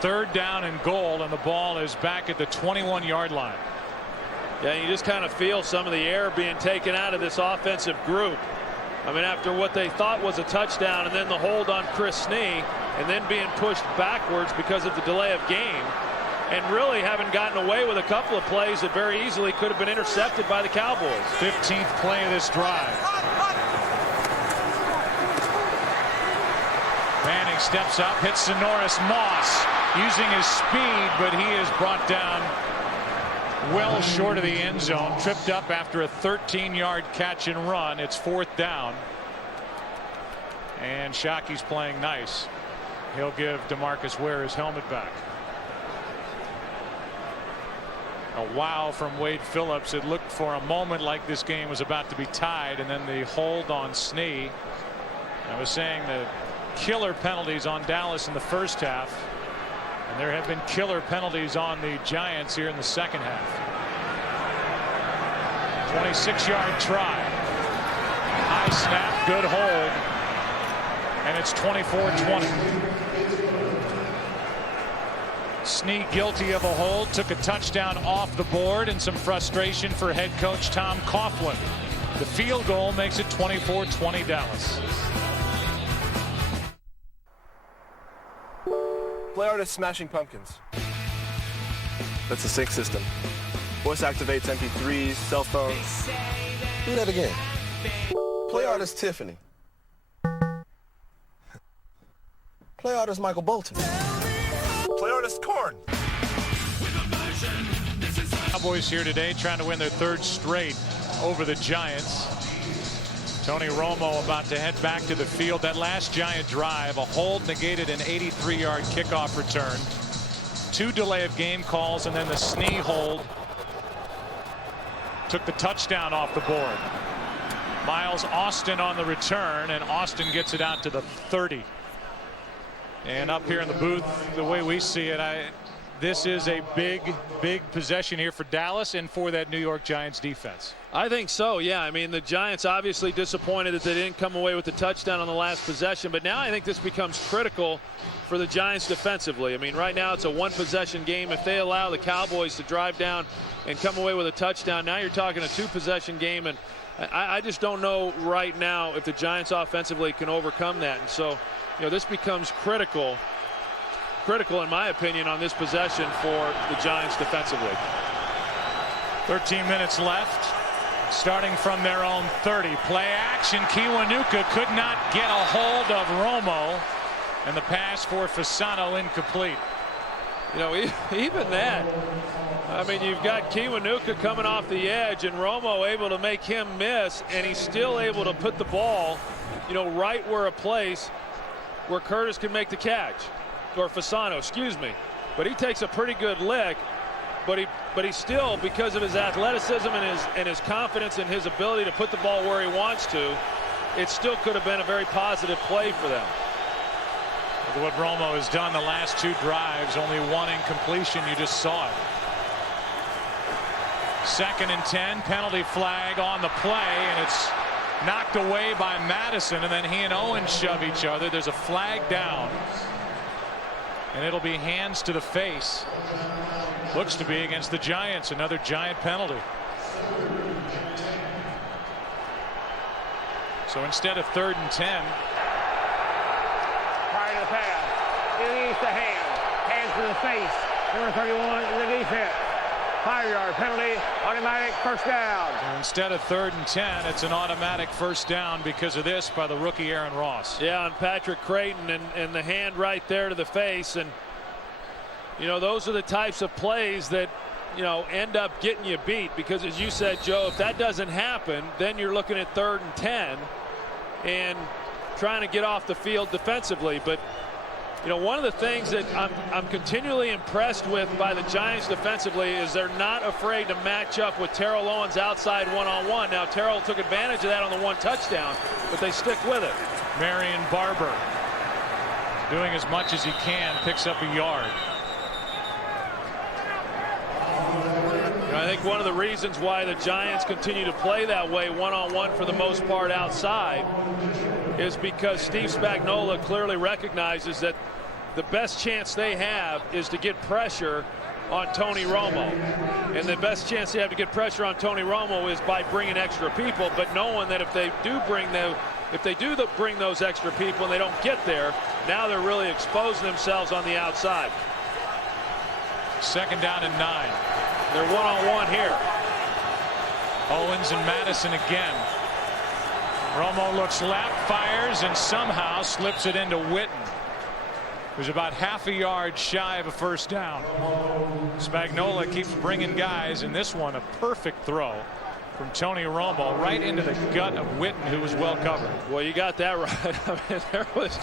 Third down and goal, and the ball is back at the 21-yard line. Yeah, you just kind of feel some of the air being taken out of this offensive group. I mean, after what they thought was a touchdown and then the hold on Chris Snee and then being pushed backwards because of the delay of game, and really haven't gotten away with a couple of plays that very easily could have been intercepted by the Cowboys. 15th play of this drive. Manning steps up, hits Sonoris Moss using his speed, but he is brought down well short of the end zone, tripped up after a 13-yard catch and run. It's 4th down, and Shockey's playing nice. He'll give DeMarcus Ware his helmet back. A wow from Wade Phillips. It looked for a moment like this game was about to be tied, and then the hold on Snee. I was saying the killer penalties on Dallas in the first half, and there have been killer penalties on the Giants here in the second half. 26-yard try. High snap, good hold, and it's 24-20. Snee guilty of a hold, took a touchdown off the board, and some frustration for head coach Tom Coughlin. The field goal makes it 24-20 Dallas. Play artist Smashing Pumpkins. That's a sync system. Voice activates MP3s, cell phones. Do that again. Play artist Tiffany. Play artist Michael Bolton. Play artist Korn. Cowboys here today trying to win their 3rd straight over the Giants. Tony Romo about to head back to the field. That last Giant drive, a hold negated an 83-yard kickoff return. 2 delay of game calls, and then the Snee hold took the touchdown off the board. Miles Austin on the return, and Austin gets it out to the 30. And up here in the booth, the way we see it, this is a big possession here for Dallas and for that New York Giants defense. I think so, yeah. I mean, the Giants obviously disappointed that they didn't come away with the touchdown on the last possession, but now I think this becomes critical for the Giants defensively. I mean, right now it's a 1-possession game. If they allow the Cowboys to drive down and come away with a touchdown, now you're talking a 2-possession game, and I just don't know right now if the Giants offensively can overcome that. And so, you know, this becomes critical in my opinion on this possession for the Giants defensively. 13 minutes left, starting from their own 30. Play action. Kiwanuka could not get a hold of Romo, And the pass for Fasano incomplete. You know, even that. I mean, you've got Kiwanuka coming off the edge and Romo able to make him miss, and he's still able to put the ball, you know, right where a place where Curtis can make the catch, or Fasano, excuse me. But he takes a pretty good lick, but he still, because of his athleticism and his confidence and his ability to put the ball where he wants to, it still could have been a very positive play for them. Look at what Romo has done the last 2 drives. Only 1 incompletion. You just saw it. 2nd and 10. Penalty flag on the play, and it's knocked away by Madison, and then he and Owens shove each other. There's a flag down, and it'll be hands to the face. Looks to be against the Giants. Another Giant penalty. So instead of 3rd and 10. Prior to the pass. It the hands to the face. Number 31 in the defense. 5-yard penalty, automatic first down. So instead of 3rd and 10, it's an automatic first down because of this by the rookie Aaron Ross. Yeah, on Patrick Creighton, and the hand right there to the face. And you know, those are the types of plays that, you know, end up getting you beat, because as you said, Joe, if that doesn't happen, then you're looking at 3rd and 10 and trying to get off the field defensively. But you know, one of the things that I'm continually impressed with by the Giants defensively is they're not afraid to match up with Terrell Owens outside one-on-one. Now, Terrell took advantage of that on the 1 touchdown, but they stick with it. Marion Barber doing as much as he can, picks up a yard. You know, I think one of the reasons why the Giants continue to play that way one-on-one for the most part outside is because Steve Spagnuolo clearly recognizes that the best chance they have is to get pressure on Tony Romo. And the best chance they have to get pressure on Tony Romo is by bringing extra people, but knowing that if they do bring those extra people and they don't get there, now they're really exposing themselves on the outside. 2nd down and 9. They're one-on-one here. Owens and Madison again. Romo looks left, fires, and somehow slips it into Witten, who's about half a yard shy of a first down. Spagnuolo keeps bringing guys, and this one a perfect throw from Tony Romo right into the gut of Witten, who was well covered. Well, you got that right. I mean, there was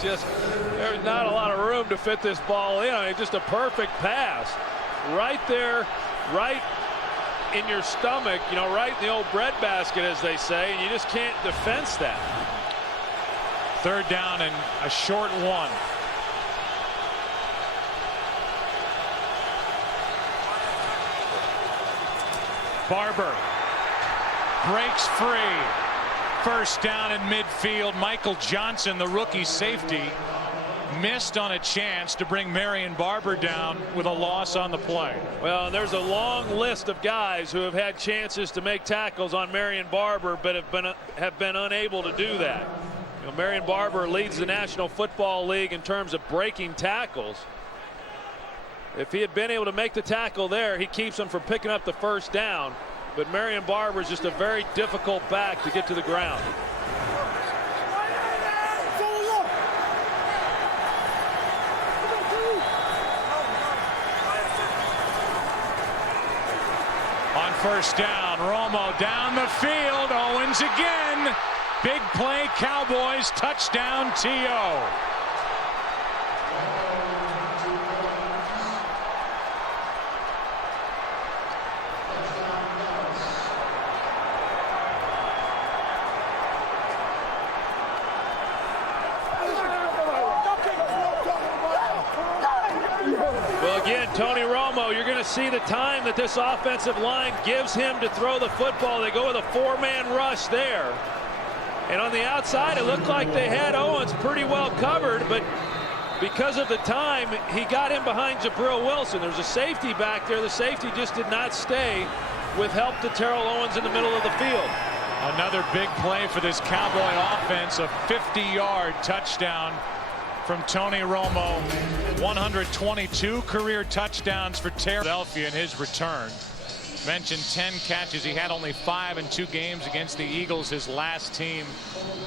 not a lot of room to fit this ball in. I mean, just a perfect pass right there, right in your stomach, you know, right in the old breadbasket, as they say, and you just can't defense that. 3rd down and a short 1. Barber breaks free. First down in midfield. Michael Johnson, the rookie safety, missed on a chance to bring Marion Barber down with a loss on the play. Well, there's a long list of guys who have had chances to make tackles on Marion Barber, but have been unable to do that. You know, Marion Barber leads the National Football League in terms of breaking tackles. If he had been able to make the tackle there, he keeps them from picking up the first down. But Marion Barber is just a very difficult back to get to the ground. On first down, Romo down the field. Owens again. Big play, Cowboys, touchdown, T.O. Well, again, Tony Romo, you're going to see the time that this offensive line gives him to throw the football. They go with a 4-man rush there. And on the outside, it looked like they had Owens pretty well covered, but because of the time, he got in behind Jabril Wilson. There's a safety back there. The safety just did not stay with help to Terrell Owens in the middle of the field. Another big play for this Cowboy offense, a 50-yard touchdown from Tony Romo. 122 career touchdowns for Philadelphia in his return. Mentioned 10 catches. He had only 5 in 2 games against the Eagles, his last team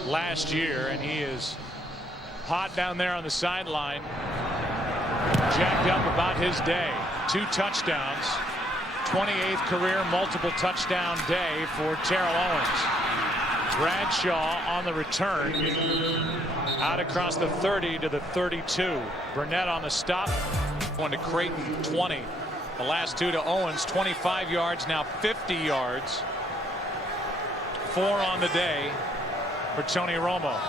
last year, and he is Hot down there on the sideline. Jacked up about his day. 2 touchdowns. 28th career multiple touchdown day for Terrell Owens. Bradshaw on the return. Out across the 30 to the 32. Burnett on the stop. One to Creighton, 20. The last 2 to Owens, 25 yards, now 50 yards. 4 on the day for Tony Romo.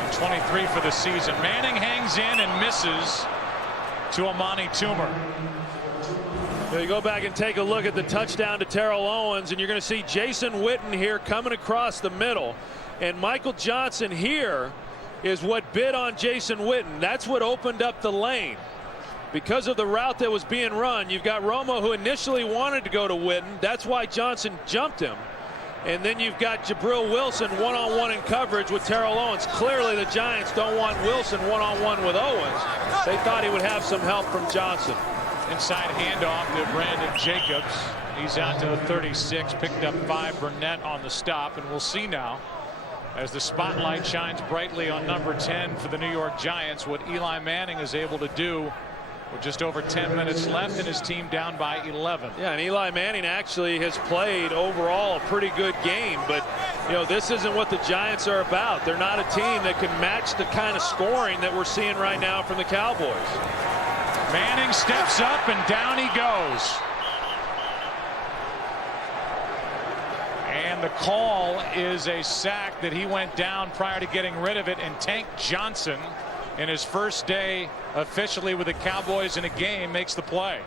And 23 for the season. Manning hangs in and misses to Amani Toomer. You go back and take a look at the touchdown to Terrell Owens, and you're going to see Jason Witten here coming across the middle. And Michael Johnson here is what bid on Jason Witten. That's what opened up the lane. Because of the route that was being run, you've got Romo, who initially wanted to go to Witten. That's why Johnson jumped him. And then you've got Jabril Wilson one-on-one in coverage with Terrell Owens. Clearly the Giants don't want Wilson one-on-one with Owens. They thought he would have some help from Johnson. Inside handoff to Brandon Jacobs. He's out to the 36. Picked up 5. Burnett on the stop. And we'll see now, as the spotlight shines brightly on number 10 for the New York Giants, what Eli Manning is able to do with just over 10 minutes left and his team down by 11. Yeah, and Eli Manning actually has played overall a pretty good game, but you know, this isn't what the Giants are about. They're not a team that can match the kind of scoring that we're seeing right now from the Cowboys. Manning steps up and down he goes. And the call is a sack that he went down prior to getting rid of it, and Tank Johnson, in his first day officially with the Cowboys in a game, makes the play.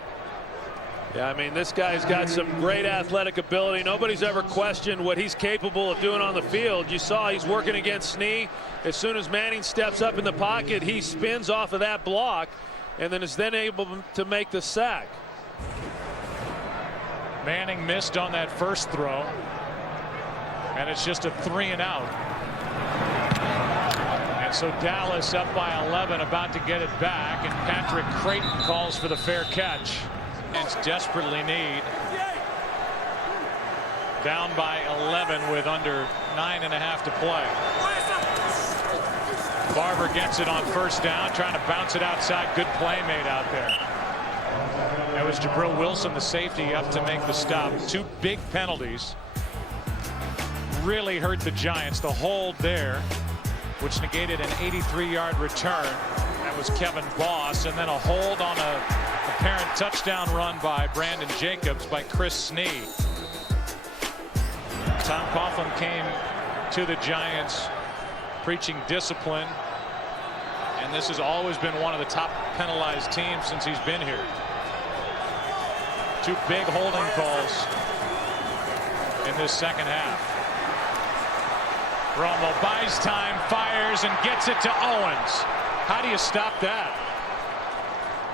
Yeah, I mean, this guy's got some great athletic ability. Nobody's ever questioned what he's capable of doing on the field. You saw he's working against Snee. As soon as Manning steps up in the pocket, he spins off of that block and then is then able to make the sack. Manning missed on that first throw, and it's just a 3 and out. And so Dallas up by 11, about to get it back, and Patrick Creighton calls for the fair catch. It's desperately need. Down by 11 with under 9.5 to play. Barber gets it on first down, trying to bounce it outside. Good play made out there. That was Jabril Wilson, the safety, up to make the stop. 2 big penalties really hurt the Giants. The hold there, which negated an 83-yard return. That was Kevin Boss, and then a hold on a apparent touchdown run by Brandon Jacobs by Chris Snee. Tom Coughlin came to the Giants preaching discipline, and this has always been one of the top penalized teams since he's been here. 2 big holding calls in this second half. Romo buys time, fires, and gets it to Owens. How do you stop that?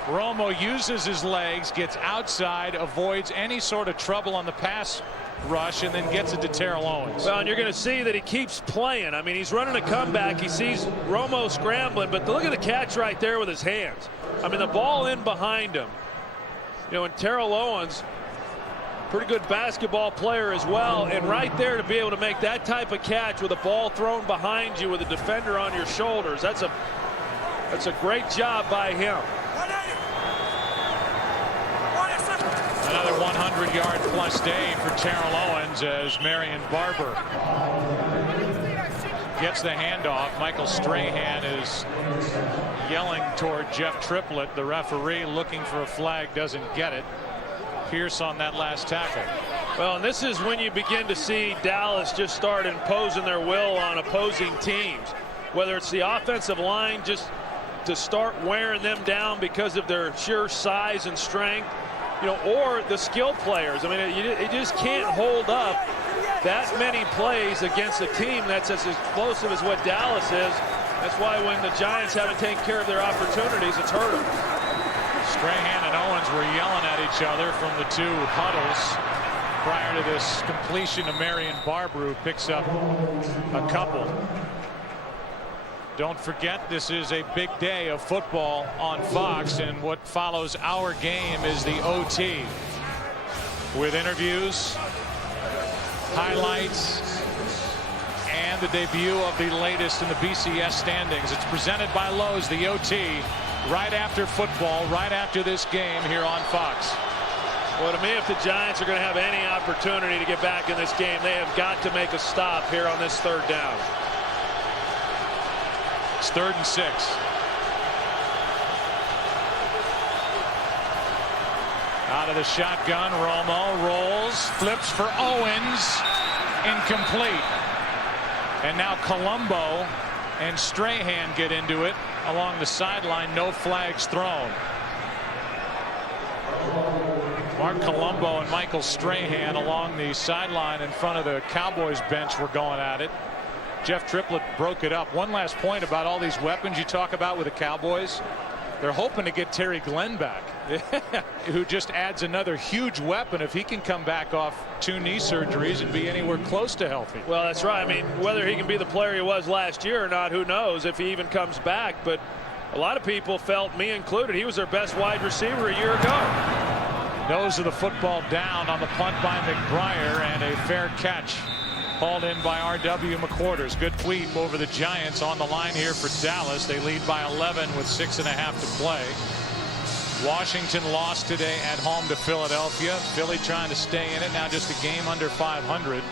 Romo uses his legs, gets outside, avoids any sort of trouble on the pass rush, and then gets it to Terrell Owens. Well, and you're going to see that he keeps playing. I mean, he's running a comeback. He sees Romo scrambling, but look at the catch right there with his hands. I mean, the ball in behind him. You know, and Terrell Owens, pretty good basketball player as well, and right there to be able to make that type of catch with a ball thrown behind you with a defender on your shoulders, that's a great job by him. Another 100-yard plus day for Terrell Owens as Marion Barber gets the handoff. Michael Strahan is yelling toward Jeff Triplett, the referee, looking for a flag, doesn't get it. Pierce on that last tackle. Well, and this is when you begin to see Dallas just start imposing their will on opposing teams, whether it's the offensive line just to start wearing them down because of their sheer size and strength, you know, or the skilled players. I mean, you just can't hold up that many plays against a team that's as explosive as what Dallas is. That's why when the Giants haven't taken care of their opportunities, it's hurt them. Strahan and Owens were yelling at each other from the 2 huddles prior to this completion of Marion Barber, who picks up a couple. Don't forget, this is a big day of football on Fox, and what follows our game is the OT, with interviews, highlights, and and the debut of the latest in the BCS standings. It's presented by Lowe's, the OT, right after football, right after this game here on Fox. Well, to me, if the Giants are going to have any opportunity to get back in this game, they have got to make a stop here on this third down. It's 3rd and 6. Out of the shotgun, Romo rolls, flips for Owens, incomplete. And now Colombo and Strahan get into it along the sideline. No flags thrown. Mark Colombo and Michael Strahan along the sideline in front of the Cowboys bench were going at it. Jeff Triplett broke it up. One last point about all these weapons you talk about with the Cowboys. They're hoping to get Terry Glenn back, who just adds another huge weapon if he can come back off 2 knee surgeries and be anywhere close to healthy. Well, that's right. I mean, whether he can be the player he was last year or not, who knows if he even comes back. But a lot of people felt, me included, he was their best wide receiver a year ago. Nose of the football down on the punt by McBriar, and a fair catch hauled in by R.W. McQuarters. Good sweep over the Giants on the line here for Dallas. They lead by 11 with 6.5 to play. Washington lost today at home to Philadelphia. Philly trying to stay in it, now just a game under 500.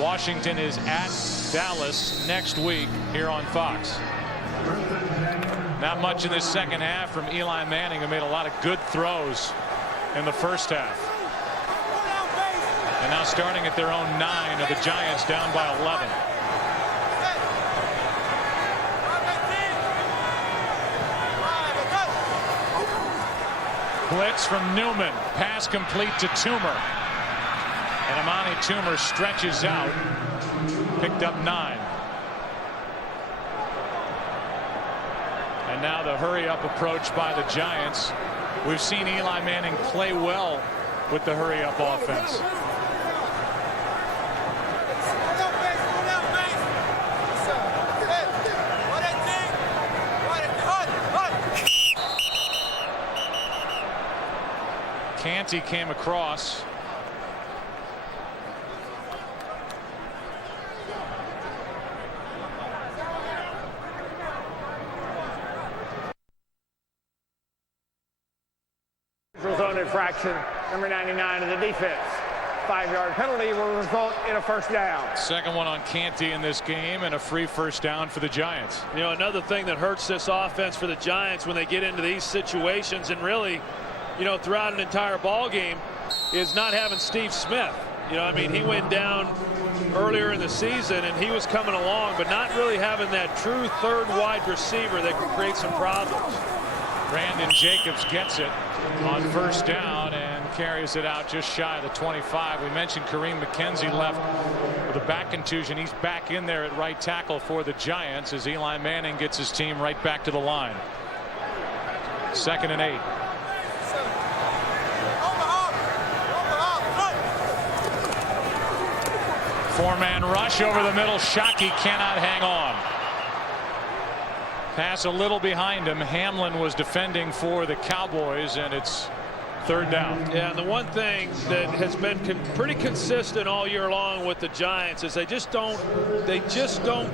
Washington is at Dallas next week here on Fox. Not much in this second half from Eli Manning, who made a lot of good throws in the first half. And now starting at their own 9 of the Giants down by 11. Blitz from Newman. Pass complete to Toomer. And Amani Toomer stretches out. Picked up 9. And now the hurry-up approach by the Giants. We've seen Eli Manning play well with the hurry-up offense. Canty came across. Zone infraction, number 99 of the defense. 5-yard penalty will result in a first down. Second one on Canty in this game, and a free first down for the Giants. You know, another thing that hurts this offense for the Giants when they get into these situations, and really, you know, throughout an entire ball game, is not having Steve Smith. You know, I mean, he went down earlier in the season and he was coming along, but not really having that true third wide receiver that can create some problems. Brandon Jacobs gets it on first down and carries it out just shy of the 25. We mentioned Kareem McKenzie left with a back contusion. He's back in there at right tackle for the Giants as Eli Manning gets his team right back to the line. 2nd and 8. Four-man rush over the middle. Shockey cannot hang on. Pass a little behind him. Hamlin was defending for the Cowboys, and it's 3rd down. Yeah, and the one thing that has been pretty consistent all year long with the Giants is they just don't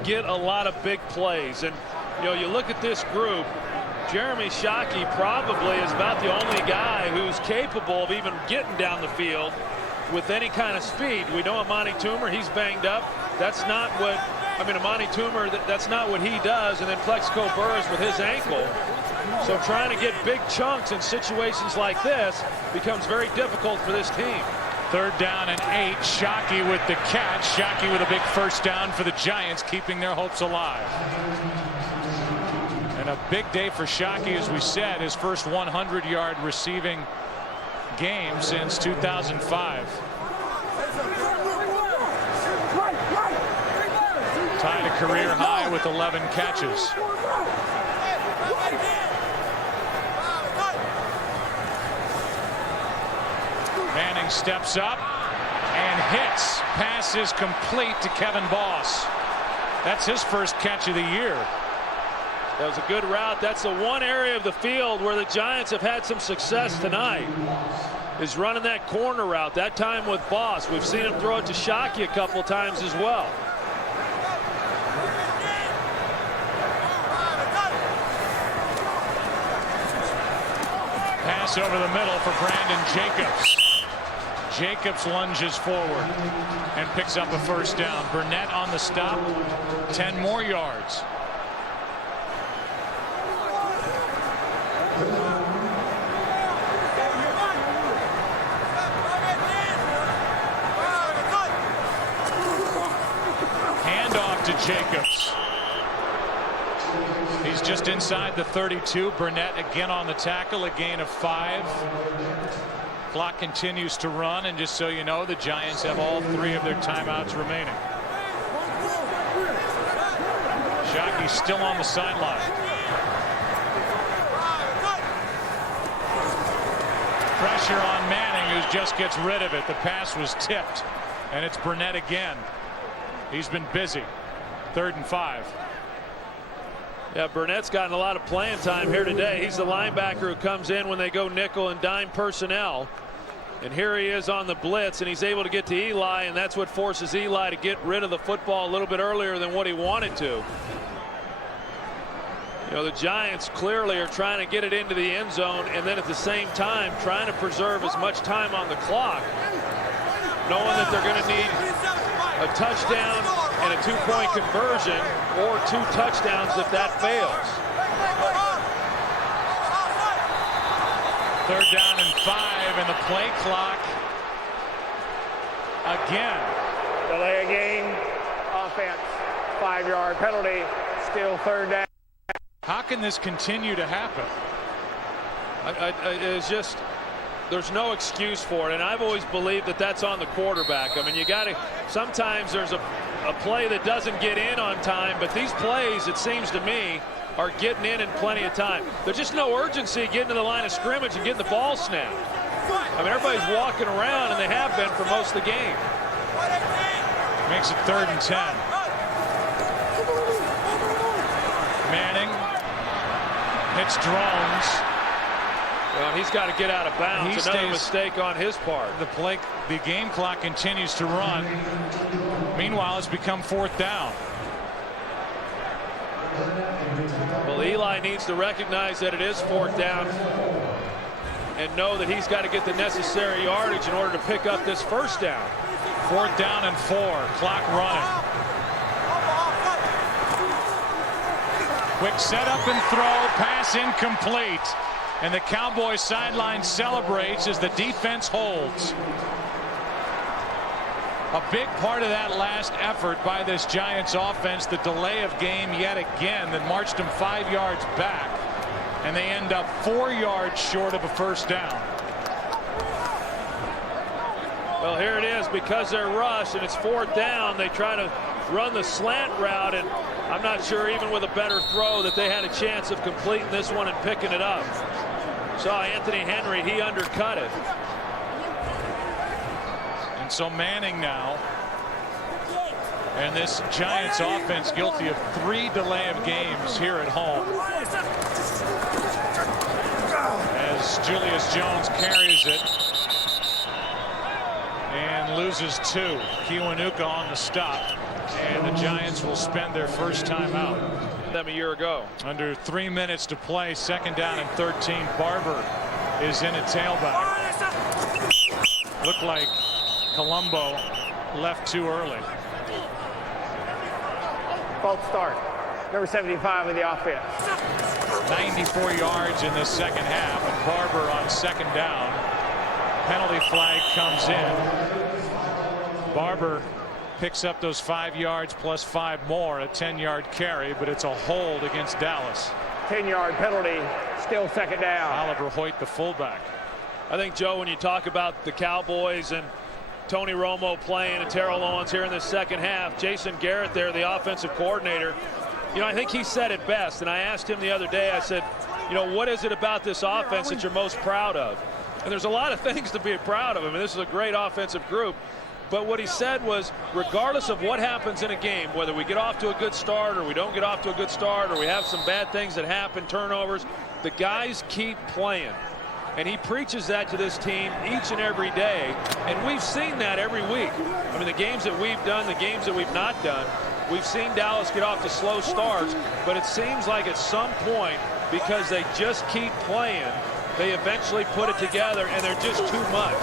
get a lot of big plays. And you know, you look at this group, Jeremy Shockey probably is about the only guy who's capable of even getting down the field with any kind of speed. We know Amani Toomer, he's banged up. That's not what, I mean, Amani Toomer, that's not what he does. And then Plexico Burress with his ankle. So trying to get big chunks in situations like this becomes very difficult for this team. 3rd down and 8. Shockey with the catch. Shockey with a big first down for the Giants, keeping their hopes alive. And a big day for Shockey, as we said, his first 100-yard receiving game since 2005. Tied a career high with 11 catches. Manning steps up and hits. Pass is complete to Kevin Boss. That's his first catch of the year. That was a good route. That's the one area of the field where the Giants have had some success tonight, is running that corner route, that time with Boss. We've seen him throw it to Shockey a couple of times as well. pass over the middle for Brandon Jacobs. Jacobs lunges forward and picks up a first down. Burnett on the stop, 10 more yards. Handoff to Jacobs. He's just inside the 32. Burnett again on the tackle, a gain of 5. Clock continues to run, and just so you know, the Giants have all 3 of their timeouts remaining. Shockey's still on the sideline. Pressure on Manning, who just gets rid of it. The pass was tipped, and it's Burnett again. He's been busy. 3rd and 5. Yeah, Burnett's gotten a lot of playing time here today. He's the linebacker who comes in when they go nickel and dime personnel. And here he is on the blitz, and he's able to get to Eli, and that's what forces Eli to get rid of the football a little bit earlier than what he wanted to. You know, the Giants clearly are trying to get it into the end zone, and then at the same time trying to preserve as much time on the clock, knowing that they're going to need a touchdown and a 2-point conversion, or 2 touchdowns if that fails. 3rd down and 5, and the play clock again. Delay a game, offense, 5-yard penalty, still 3rd down. How can this continue to happen? It's just, there's no excuse for it, and I've always believed that that's on the quarterback. I mean, you got to, sometimes there's a play that doesn't get in on time, but these plays, it seems to me, are getting in plenty of time. There's just no urgency getting to the line of scrimmage and getting the ball snapped. I mean, everybody's walking around, and they have been for most of the game. Makes it 3rd and 10. Manning hits drones. Well, he's got to get out of bounds. Another mistake on his part. The game clock continues to run. Meanwhile, it's become 4th down. Well, Eli needs to recognize that it is 4th down and know that he's got to get the necessary yardage in order to pick up this 1st down. 4th down and 4. Clock running. Quick setup and throw. Pass incomplete. And the Cowboys sideline celebrates as the defense holds. A big part of that last effort by this Giants offense, the delay of game yet again that marched them 5 yards back, and they end up 4 yards short of a 1st down. Well, here it is, because they're rushed and it's 4th down, they try to run the slant route, and I'm not sure even with a better throw that they had a chance of completing this one and picking it up. Saw Anthony Henry, he undercut it. And so Manning now, and this Giants offense guilty of 3 delay of games here at home, as Julius Jones carries it and loses 2. Kiwanuka on the stop, and the Giants will spend their first time out. Them a year ago. Under 3 minutes to play, 2nd down and 13. Barber is in at tailback. Looked like Colombo left too early. False start. Number 75 of the offense. 94 yards in this 2nd half, and Barber on 2nd down. Penalty flag comes in. Barber picks up those 5 yards plus 5 more, a 10-yard carry, but it's a hold against Dallas. 10-yard penalty, still 2nd down. Oliver Hoyt, the fullback. I think, Joe, when you talk about the Cowboys and Tony Romo playing and Terrell Owens here in the 2nd half, Jason Garrett there, the offensive coordinator, you know, I think he said it best, and I asked him the other day, I said, you know, what is it about this offense that you're most proud of? And there's a lot of things to be proud of. I mean, this is a great offensive group. But what he said was, regardless of what happens in a game, whether we get off to a good start or we don't get off to a good start or we have some bad things that happen, turnovers, the guys keep playing. And he preaches that to this team each and every day. And we've seen that every week. I mean, the games that we've done, the games that we've not done, we've seen Dallas get off to slow starts. But it seems like at some point, because they just keep playing, they eventually put it together, and they're just too much.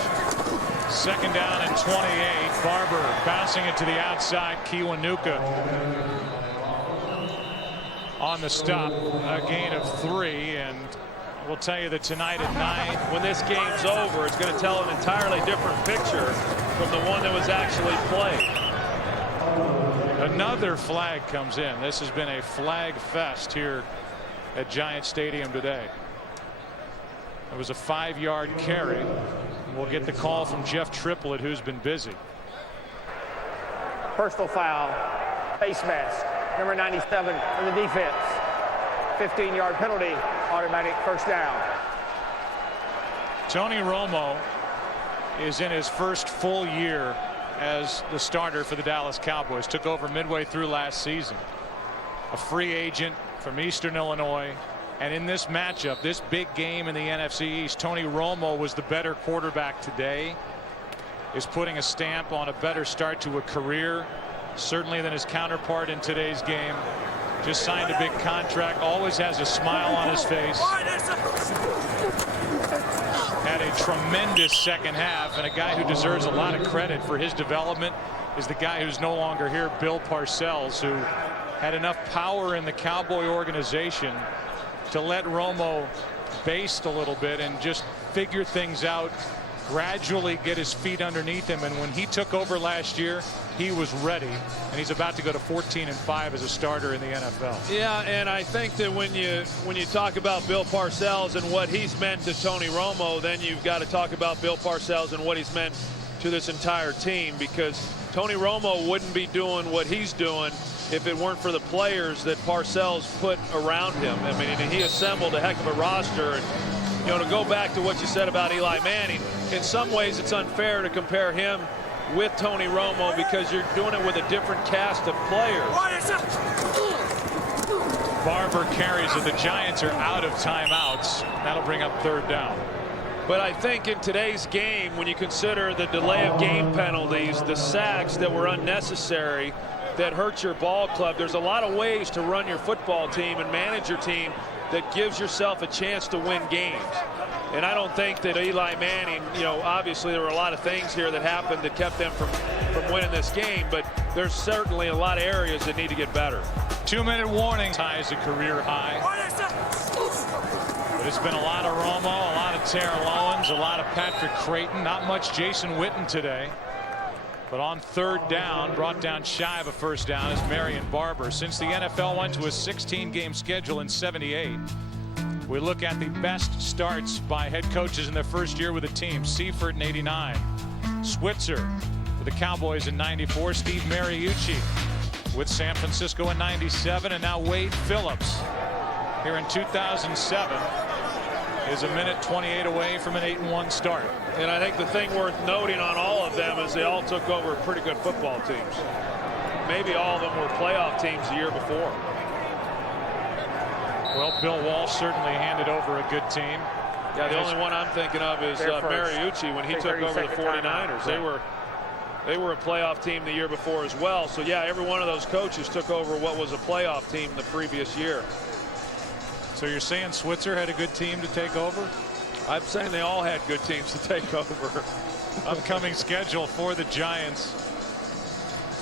2nd down and 28. Barber bouncing it to the outside. Kiwanuka on the stop. A gain of 3, and we'll tell you that tonight at 9. When this game's over, it's going to tell an entirely different picture from the one that was actually played. Another flag comes in. This has been a flag fest here at Giant Stadium today. It was a 5-yard carry. We'll get the call from Jeff Triplett, who's been busy. Personal foul, face mask, number 97 in the defense. 15-yard penalty, automatic first down. Tony Romo is in his first full year as the starter for the Dallas Cowboys. Took over midway through last season. A free agent from Eastern Illinois. And in this matchup, this big game in the NFC East, Tony Romo was the better quarterback today. Is putting a stamp on a better start to a career, certainly than his counterpart in today's game. Just signed a big contract, always has a smile on his face. Had a tremendous second half, and a guy who deserves a lot of credit for his development is the guy who's no longer here, Bill Parcells, who had enough power in the Cowboy organization to let Romo baste a little bit and just figure things out, gradually get his feet underneath him. And when he took over last year, he was ready, and he's about to go to 14-5 as a starter in the NFL. Yeah, and I think that when you talk about Bill Parcells and what he's meant to Tony Romo, then you've got to talk about Bill Parcells and what he's meant to this entire team, because Tony Romo wouldn't be doing what he's doing if it weren't for the players that Parcells put around him. I mean, he assembled a heck of a roster. And, you know, to go back to what you said about Eli Manning, in some ways it's unfair to compare him with Tony Romo because you're doing it with a different cast of players. Barber carries it. The Giants are out of timeouts. That'll bring up 3rd down. But I think in today's game, when you consider the delay of game penalties, the sacks that were unnecessary, that hurt your ball club, there's a lot of ways to run your football team and manage your team that gives yourself a chance to win games. And I don't think that Eli Manning, you know, obviously there were a lot of things here that happened that kept them from winning this game, but there's certainly a lot of areas that need to get better. 2-minute warning. Ties a career high. But it's been a lot of Romo, a lot of Terrell Owens, a lot of Patrick Creighton, not much Jason Witten today. But on 3rd down, brought down shy of a first down, is Marion Barber. Since the NFL went to a 16-game schedule in '78, we look at the best starts by head coaches in their first year with a team. Seifert in '89, Switzer with the Cowboys in '94, Steve Mariucci with San Francisco in '97, and now Wade Phillips here in 2007 is a minute 28 away from an 8-1 start. And I think the thing worth noting on all of them is they all took over pretty good football teams. Maybe all of them were playoff teams the year before. Well, Bill Walsh certainly handed over a good team. Yeah, the only one I'm thinking of is Mariucci when he took over the 49ers. They were a playoff team the year before as well. So, yeah, every one of those coaches took over what was a playoff team the previous year. So you're saying Switzer had a good team to take over? I'm saying they all had good teams to take over. Upcoming schedule for the Giants.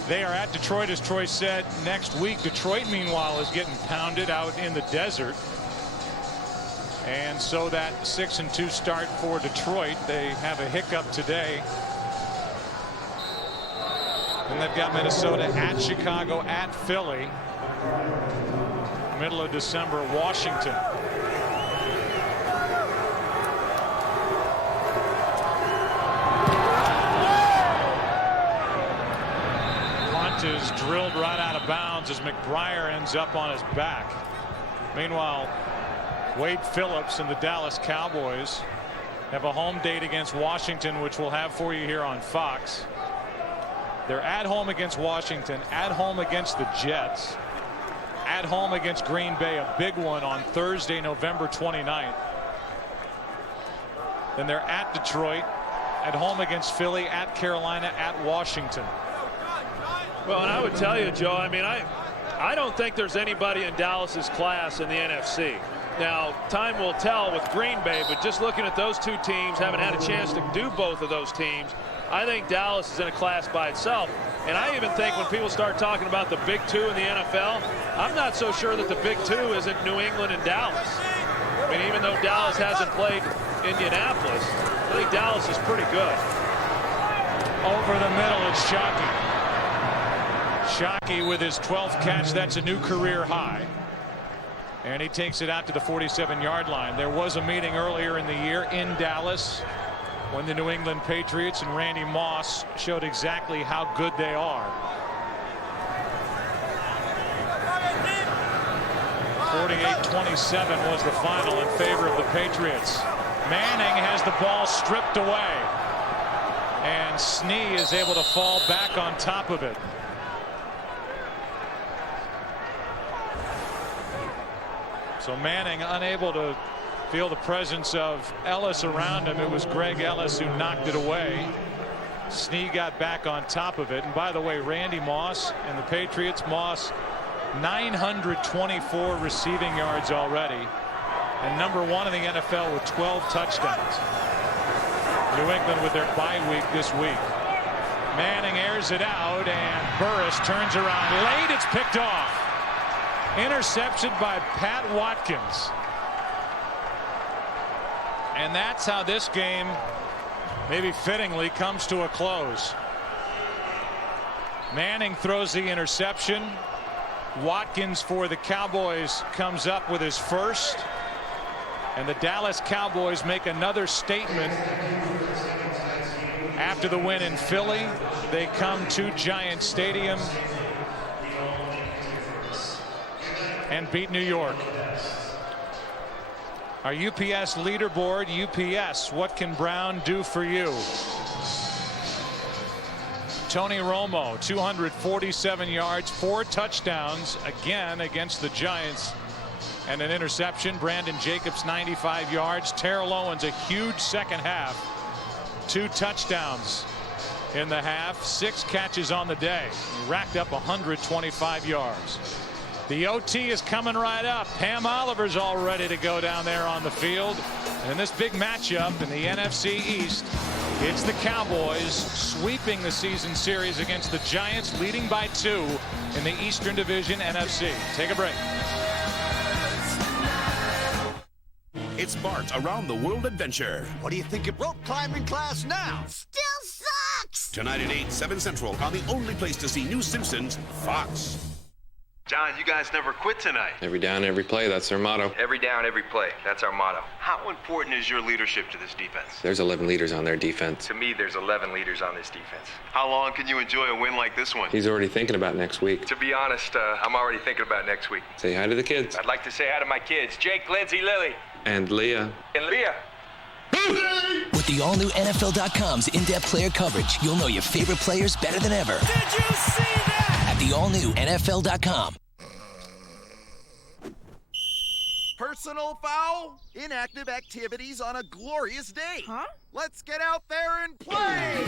They are at Detroit, as Troy said, next week. Detroit, meanwhile, is getting pounded out in the desert. And so that 6-2 start for Detroit, they have a hiccup today. And they've got Minnesota at Chicago, at Philly. Middle of December, Washington. Punt is drilled right out of bounds as McBriar ends up on his back. Meanwhile, Wade Phillips and the Dallas Cowboys have a home date against Washington, which we'll have for you here on Fox. They're at home against Washington, at home against the Jets, at home against Green Bay, a big one on Thursday, November 29th. Then they're at Detroit, at home against Philly, at Carolina, at Washington. Well, and I would tell you, Joe, I mean, I don't think there's anybody in Dallas's class in the NFC. Now, time will tell with Green Bay, but just looking at those two teams, haven't had a chance to do both of those teams, I think Dallas is in a class by itself. And I even think when people start talking about the Big Two in the NFL, I'm not so sure that the Big Two isn't New England and Dallas. I mean, even though Dallas hasn't played Indianapolis, I think Dallas is pretty good. Over the middle, it's Shockey. Shockey with his 12th catch. That's a new career high. And he takes it out to the 47-yard line. There was a meeting earlier in the year in Dallas when the New England Patriots and Randy Moss showed exactly how good they are. 48-27 was the final in favor of the Patriots. Manning has the ball stripped away. And Snee is able to fall back on top of it. So Manning unable to feel the presence of Ellis around him. It was Greg Ellis who knocked it away. Snee got back on top of it. And by the way, Randy Moss and the Patriots, Moss 924 receiving yards already and #1 in the NFL with 12 touchdowns. New England with their bye week this week. Manning airs it out and Burris turns around late. It's picked off. Interception by Pat Watkins. And that's how this game, maybe fittingly, comes to a close. Manning throws the interception. Watkins for the Cowboys comes up with his first. And the Dallas Cowboys make another statement. After the win in Philly, they come to Giant Stadium and beat New York. Our UPS leaderboard. UPS, what can Brown do for you? Tony Romo, 247 yards, 4 touchdowns, again against the Giants, and an interception. Brandon Jacobs, 95 yards. Terrell Owens, a huge second half. 2 touchdowns in the half, 6 catches on the day. He racked up 125 yards. The OT is coming right up. Pam Oliver's all ready to go down there on the field. And in this big matchup in the NFC East, it's the Cowboys sweeping the season series against the Giants, leading by 2 in the Eastern Division NFC. Take a break. It's Bart's Around the World Adventure. What do you think of rope climbing class now? Still sucks! Tonight at 8, 7 Central on the only place to see new Simpsons, Fox. John, you guys never quit tonight. Every down, every play, that's our motto. Every down, every play, that's our motto. How important is your leadership to this defense? There's 11 leaders on their defense. To me, there's 11 leaders on this defense. How long can you enjoy a win like this one? He's already thinking about next week. To be honest, I'm already thinking about next week. Say hi to the kids. I'd like to say hi to my kids, Jake, Lindsay, Lily. And Leah. And Leah. With the all-new NFL.com's in-depth player coverage, you'll know your favorite players better than ever. Did you see that? At the all-new NFL.com. Personal foul? Inactive activities on a glorious day. Huh? Let's get out there and play!